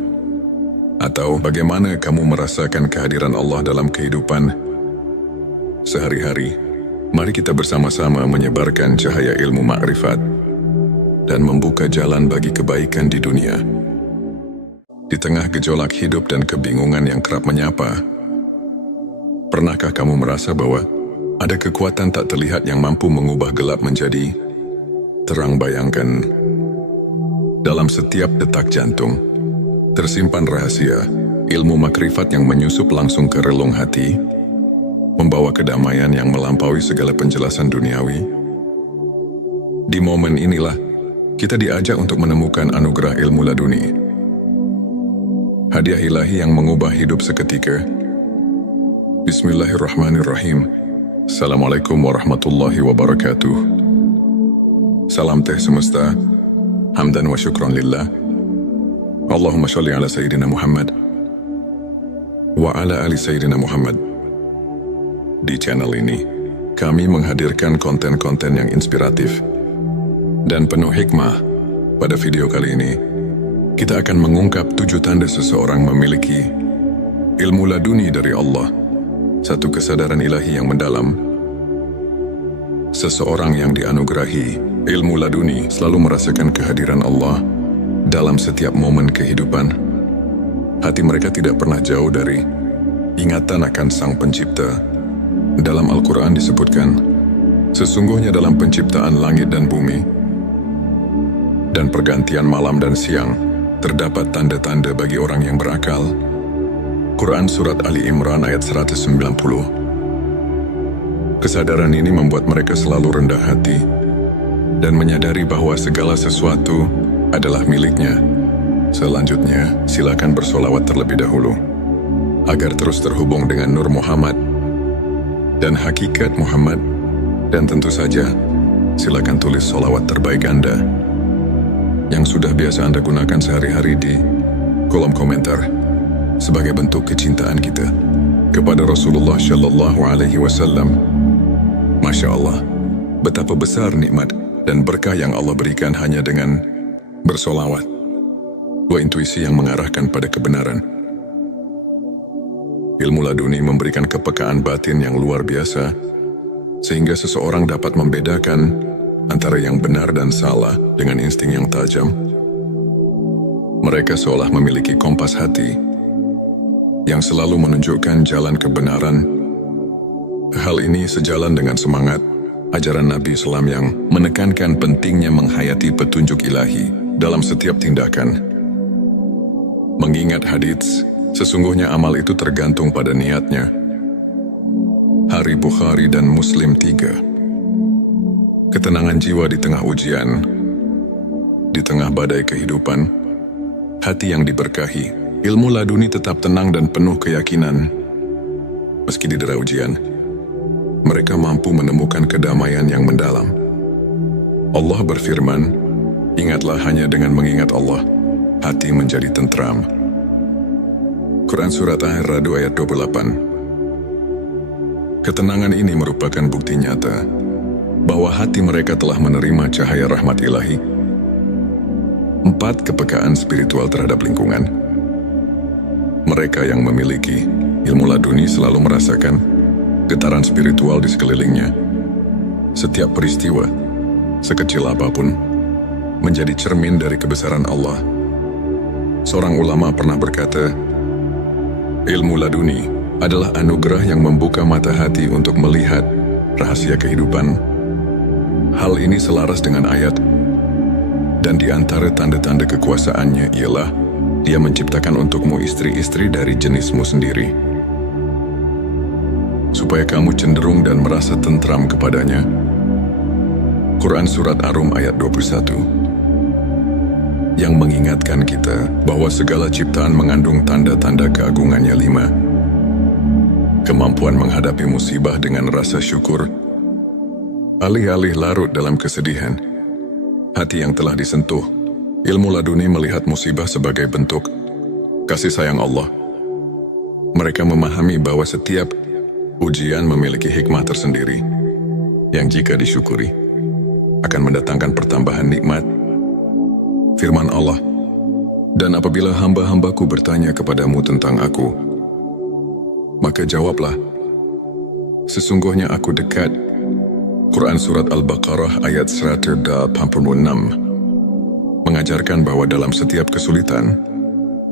atau bagaimana kamu merasakan kehadiran Allah dalam kehidupan sehari-hari. Mari kita bersama-sama menyebarkan cahaya ilmu ma'rifat dan membuka jalan bagi kebaikan di dunia. Di tengah gejolak hidup dan kebingungan yang kerap menyapa, pernahkah kamu merasa bahwa ada kekuatan tak terlihat yang mampu mengubah gelap menjadi terang? Bayangkan, dalam setiap detak jantung tersimpan rahasia ilmu makrifat yang menyusup langsung ke relung hati, membawa kedamaian yang melampaui segala penjelasan duniawi. Di momen inilah kita diajak untuk menemukan anugerah ilmu laduni, hadiah ilahi yang mengubah hidup seketika. Bismillahirrahmanirrahim. Assalamualaikum warahmatullahi wabarakatuh. Salam teh semesta, hamdan wa syukran lillah. Allahumma sholli ala Sayyidina Muhammad wa ala ali Sayyidina Muhammad. Di channel ini, kami menghadirkan konten-konten yang inspiratif dan penuh hikmah. Pada video kali ini, kita akan mengungkap 7 tanda seseorang memiliki ilmu laduni dari Allah, satu kesadaran ilahi yang mendalam. Seseorang yang dianugerahi ilmu laduni selalu merasakan kehadiran Allah dalam setiap momen kehidupan. Hati mereka tidak pernah jauh dari ingatan akan Sang Pencipta. Dalam Al-Quran disebutkan, sesungguhnya dalam penciptaan langit dan bumi dan pergantian malam dan siang, terdapat tanda-tanda bagi orang yang berakal. Quran Surat Ali Imran ayat 190. Kesadaran ini membuat mereka selalu rendah hati dan menyadari bahwa segala sesuatu adalah miliknya. Selanjutnya, silakan bersolawat terlebih dahulu agar terus terhubung dengan Nur Muhammad dan hakikat Muhammad. Dan tentu saja, silakan tulis solawat terbaik Anda yang sudah biasa Anda gunakan sehari-hari di kolom komentar sebagai bentuk kecintaan kita kepada Rasulullah Shallallahu Alaihi Wasallam. Masya Allah, betapa besar nikmat dan berkah yang Allah berikan hanya dengan bersolawat. Dua intuisi yang mengarahkan pada kebenaran. Ilmu laduni memberikan kepekaan batin yang luar biasa, sehingga seseorang dapat membedakan antara yang benar dan salah dengan insting yang tajam. Mereka seolah memiliki kompas hati yang selalu menunjukkan jalan kebenaran. Hal ini sejalan dengan semangat ajaran Nabi Islam yang menekankan pentingnya menghayati petunjuk ilahi dalam setiap tindakan. Mengingat hadits, sesungguhnya amal itu tergantung pada niatnya. Hari Bukhari dan Muslim 3. Ketenangan jiwa di tengah ujian, di tengah badai kehidupan, hati yang diberkahi, ilmu laduni tetap tenang dan penuh keyakinan. Meski didera ujian, mereka mampu menemukan kedamaian yang mendalam. Allah berfirman, ingatlah hanya dengan mengingat Allah, hati menjadi tentram. Quran Surat Ar-Ra'd ayat 28. Ketenangan ini merupakan bukti nyata bahwa hati mereka telah menerima cahaya rahmat ilahi. 4. Kepekaan spiritual terhadap lingkungan. Mereka yang memiliki ilmu laduni selalu merasakan getaran spiritual di sekelilingnya. Setiap peristiwa, sekecil apapun, menjadi cermin dari kebesaran Allah. Seorang ulama pernah berkata, ilmu laduni adalah anugerah yang membuka mata hati untuk melihat rahasia kehidupan. Hal ini selaras dengan ayat, dan di antara tanda-tanda kekuasaannya ialah Dia menciptakan untukmu istri-istri dari jenismu sendiri, supaya kamu cenderung dan merasa tentram kepadanya. Quran Surat Ar-Rum ayat 21. Yang mengingatkan kita bahwa segala ciptaan mengandung tanda-tanda keagungannya. 5. Kemampuan menghadapi musibah dengan rasa syukur. Alih-alih larut dalam kesedihan, hati yang telah disentuh, ilmu laduni melihat musibah sebagai bentuk kasih sayang Allah. Mereka memahami bahwa setiap ujian memiliki hikmah tersendiri, yang jika disyukuri, akan mendatangkan pertambahan nikmat. Firman Allah, dan apabila hamba-hambaku bertanya kepadamu tentang aku, maka jawablah, sesungguhnya aku dekat. Quran Surat Al-Baqarah ayat 186 mengajarkan bahwa dalam setiap kesulitan,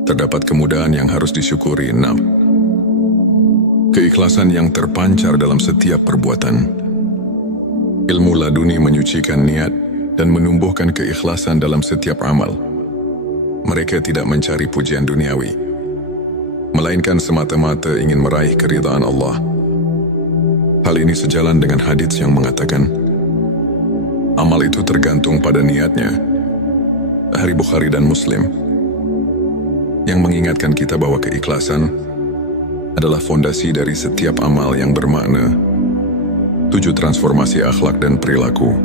terdapat kemudahan yang harus disyukuri. 6. Keikhlasan yang terpancar dalam setiap perbuatan. Ilmu laduni menyucikan niat dan menumbuhkan keikhlasan dalam setiap amal. Mereka tidak mencari pujian duniawi, melainkan semata-mata ingin meraih keridhaan Allah. Hal ini sejalan dengan hadits yang mengatakan, amal itu tergantung pada niatnya. Hari Bukhari dan Muslim, yang mengingatkan kita bahwa keikhlasan adalah fondasi dari setiap amal yang bermakna. 7. Transformasi akhlak dan perilaku.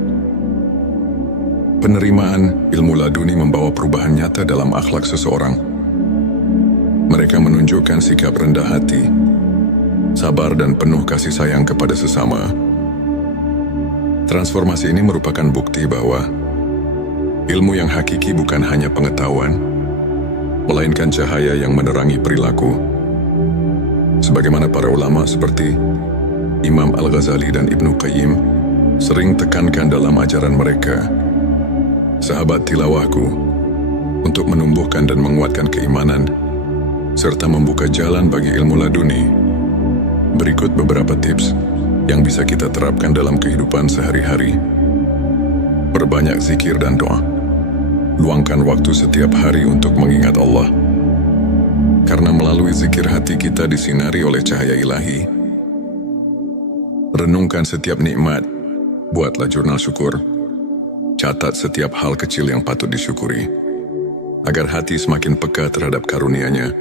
Penerimaan ilmu laduni membawa perubahan nyata dalam akhlak seseorang. Mereka menunjukkan sikap rendah hati, sabar dan penuh kasih sayang kepada sesama. Transformasi ini merupakan bukti bahwa ilmu yang hakiki bukan hanya pengetahuan, melainkan cahaya yang menerangi perilaku. Sebagaimana para ulama seperti Imam Al-Ghazali dan Ibnu Qayyim sering tekankan dalam ajaran mereka, sahabat tilawahku, untuk menumbuhkan dan menguatkan keimanan, serta membuka jalan bagi ilmu laduni. Berikut beberapa tips yang bisa kita terapkan dalam kehidupan sehari-hari. Perbanyak zikir dan doa. Luangkan waktu setiap hari untuk mengingat Allah. Karena melalui zikir hati kita disinari oleh cahaya ilahi. Renungkan setiap nikmat. Buatlah jurnal syukur. Catat setiap hal kecil yang patut disyukuri, agar hati semakin peka terhadap karunia-Nya.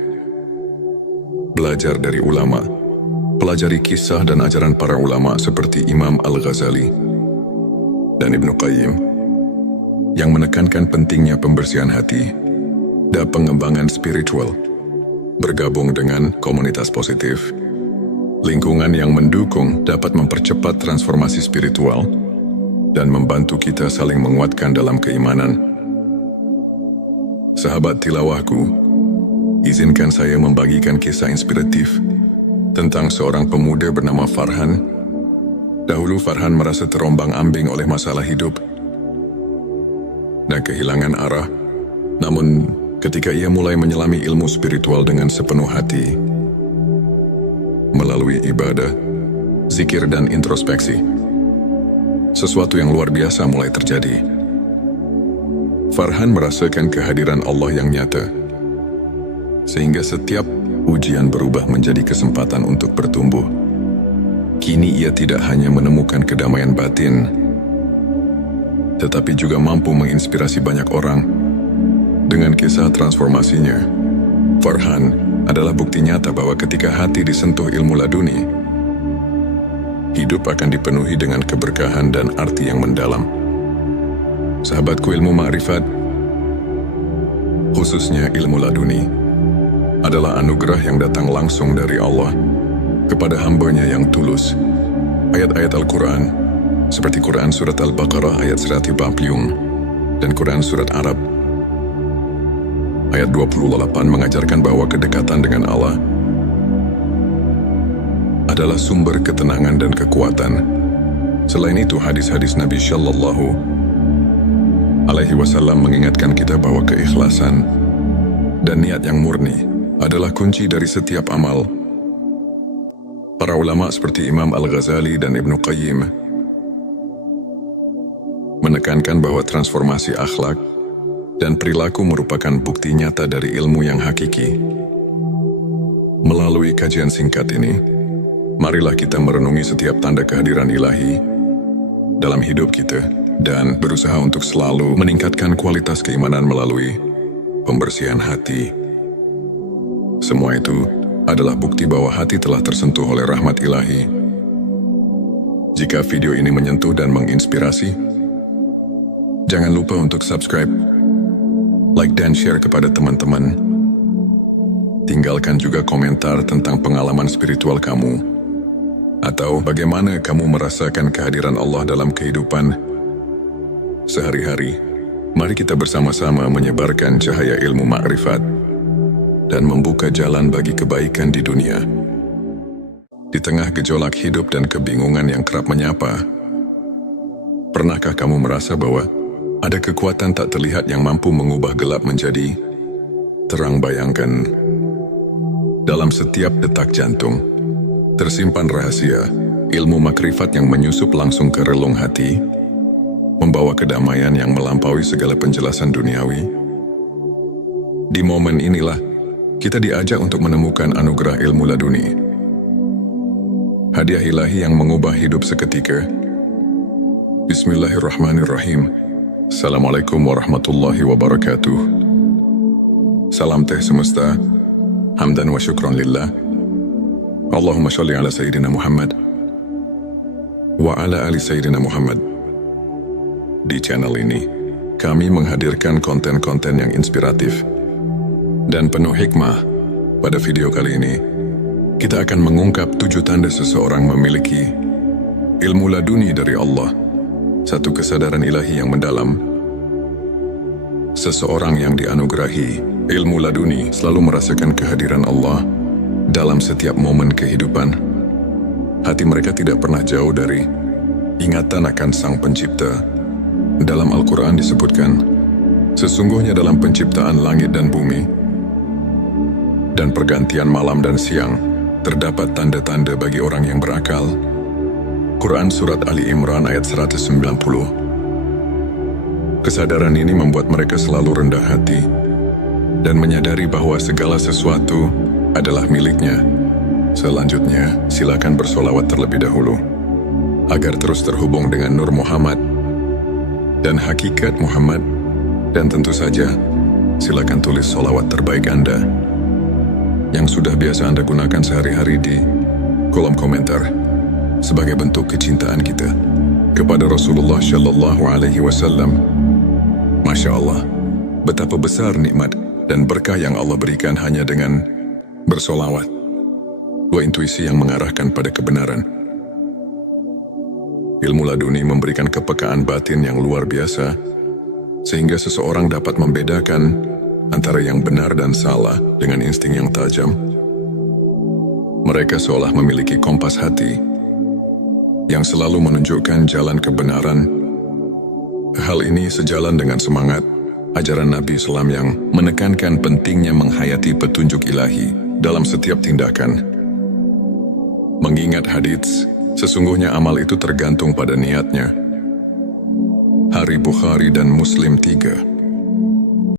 Belajar dari ulama. Pelajari kisah dan ajaran para ulama seperti Imam Al-Ghazali dan Ibnu Qayyim yang menekankan pentingnya pembersihan hati dan pengembangan spiritual. Bergabung dengan komunitas positif, lingkungan yang mendukung dapat mempercepat transformasi spiritual dan membantu kita saling menguatkan dalam keimanan. Sahabat tilawahku, izinkan saya membagikan kisah inspiratif tentang seorang pemuda bernama Farhan. Dahulu Farhan merasa terombang-ambing oleh masalah hidup dan kehilangan arah. Namun, ketika ia mulai menyelami ilmu spiritual dengan sepenuh hati, melalui ibadah, zikir dan introspeksi, sesuatu yang luar biasa mulai terjadi. Farhan merasakan kehadiran Allah yang nyata, sehingga setiap ujian berubah menjadi kesempatan untuk bertumbuh. Kini ia tidak hanya menemukan kedamaian batin, tetapi juga mampu menginspirasi banyak orang. Dengan kisah transformasinya, Farhan adalah bukti nyata bahwa ketika hati disentuh ilmu laduni, hidup akan dipenuhi dengan keberkahan dan arti yang mendalam. Sahabatku, ilmu ma'rifat, khususnya ilmu laduni, adalah anugerah yang datang langsung dari Allah kepada hamba-Nya yang tulus. Ayat-ayat Al-Quran, seperti Quran Surat Al-Baqarah ayat 140 dan Quran Surat Arab ayat 28 mengajarkan bahwa kedekatan dengan Allah adalah sumber ketenangan dan kekuatan. Selain itu, hadis-hadis Nabi Shallallahu Alaihi Wasallam mengingatkan kita bahwa keikhlasan dan niat yang murni adalah kunci dari setiap amal. Para ulama seperti Imam Al-Ghazali dan Ibnu Qayyim menekankan bahwa transformasi akhlak dan perilaku merupakan bukti nyata dari ilmu yang hakiki. Melalui kajian singkat ini, marilah kita merenungi setiap tanda kehadiran ilahi dalam hidup kita dan berusaha untuk selalu meningkatkan kualitas keimanan melalui pembersihan hati. Semua itu adalah bukti bahwa hati telah tersentuh oleh rahmat ilahi. Jika video ini menyentuh dan menginspirasi, jangan lupa untuk subscribe, like dan share kepada teman-teman. Tinggalkan juga komentar tentang pengalaman spiritual kamu, atau bagaimana kamu merasakan kehadiran Allah dalam kehidupan sehari-hari. Mari kita bersama-sama menyebarkan cahaya ilmu ma'rifat dan membuka jalan bagi kebaikan di dunia. Di tengah gejolak hidup dan kebingungan yang kerap menyapa, pernahkah kamu merasa bahwa ada kekuatan tak terlihat yang mampu mengubah gelap menjadi terang? Bayangkan, dalam setiap detak jantung tersimpan rahasia ilmu makrifat yang menyusup langsung ke relung hati, membawa kedamaian yang melampaui segala penjelasan duniawi. Di momen inilah kita diajak untuk menemukan anugerah ilmu laduni, hadiah ilahi yang mengubah hidup seketika. Bismillahirrahmanirrahim. Assalamualaikum warahmatullahi wabarakatuh. Salam teh semesta, hamdan wa syukran lillah. Allahumma sholli ala Sayyidina Muhammad wa ala ali Sayyidina Muhammad. Di channel ini, kami menghadirkan konten-konten yang inspiratif dan penuh hikmah. Pada video kali ini, kita akan mengungkap 7 tanda seseorang memiliki ilmu laduni dari Allah satu kesadaran ilahi yang mendalam. Seseorang yang dianugerahi ilmu laduni selalu merasakan kehadiran Allah dalam setiap momen kehidupan. Hati mereka tidak pernah jauh dari ingatan akan Sang Pencipta. Dalam Al-Quran disebutkan, sesungguhnya dalam penciptaan langit dan bumi dan pergantian malam dan siang, terdapat tanda-tanda bagi orang yang berakal. Quran Surat Ali Imran ayat 190. Kesadaran ini membuat mereka selalu rendah hati dan menyadari bahwa segala sesuatu adalah miliknya. Selanjutnya, silakan bersolawat terlebih dahulu agar terus terhubung dengan Nur Muhammad dan hakikat Muhammad. Dan tentu saja, silakan tulis solawat terbaik Anda yang sudah biasa Anda gunakan sehari-hari di kolom komentar sebagai bentuk kecintaan kita kepada Rasulullah Shallallahu Alaihi Wasallam. Masya Allah, betapa besar nikmat dan berkah yang Allah berikan hanya dengan bersolawat. Dua intuisi yang mengarahkan pada kebenaran. Ilmu laduni memberikan kepekaan batin yang luar biasa, sehingga seseorang dapat membedakan antara yang benar dan salah dengan insting yang tajam. Mereka seolah memiliki kompas hati yang selalu menunjukkan jalan kebenaran. Hal ini sejalan dengan semangat ajaran Nabi SAW yang menekankan pentingnya menghayati petunjuk ilahi dalam setiap tindakan. Mengingat hadits, sesungguhnya amal itu tergantung pada niatnya. Hari Bukhari dan Muslim 3.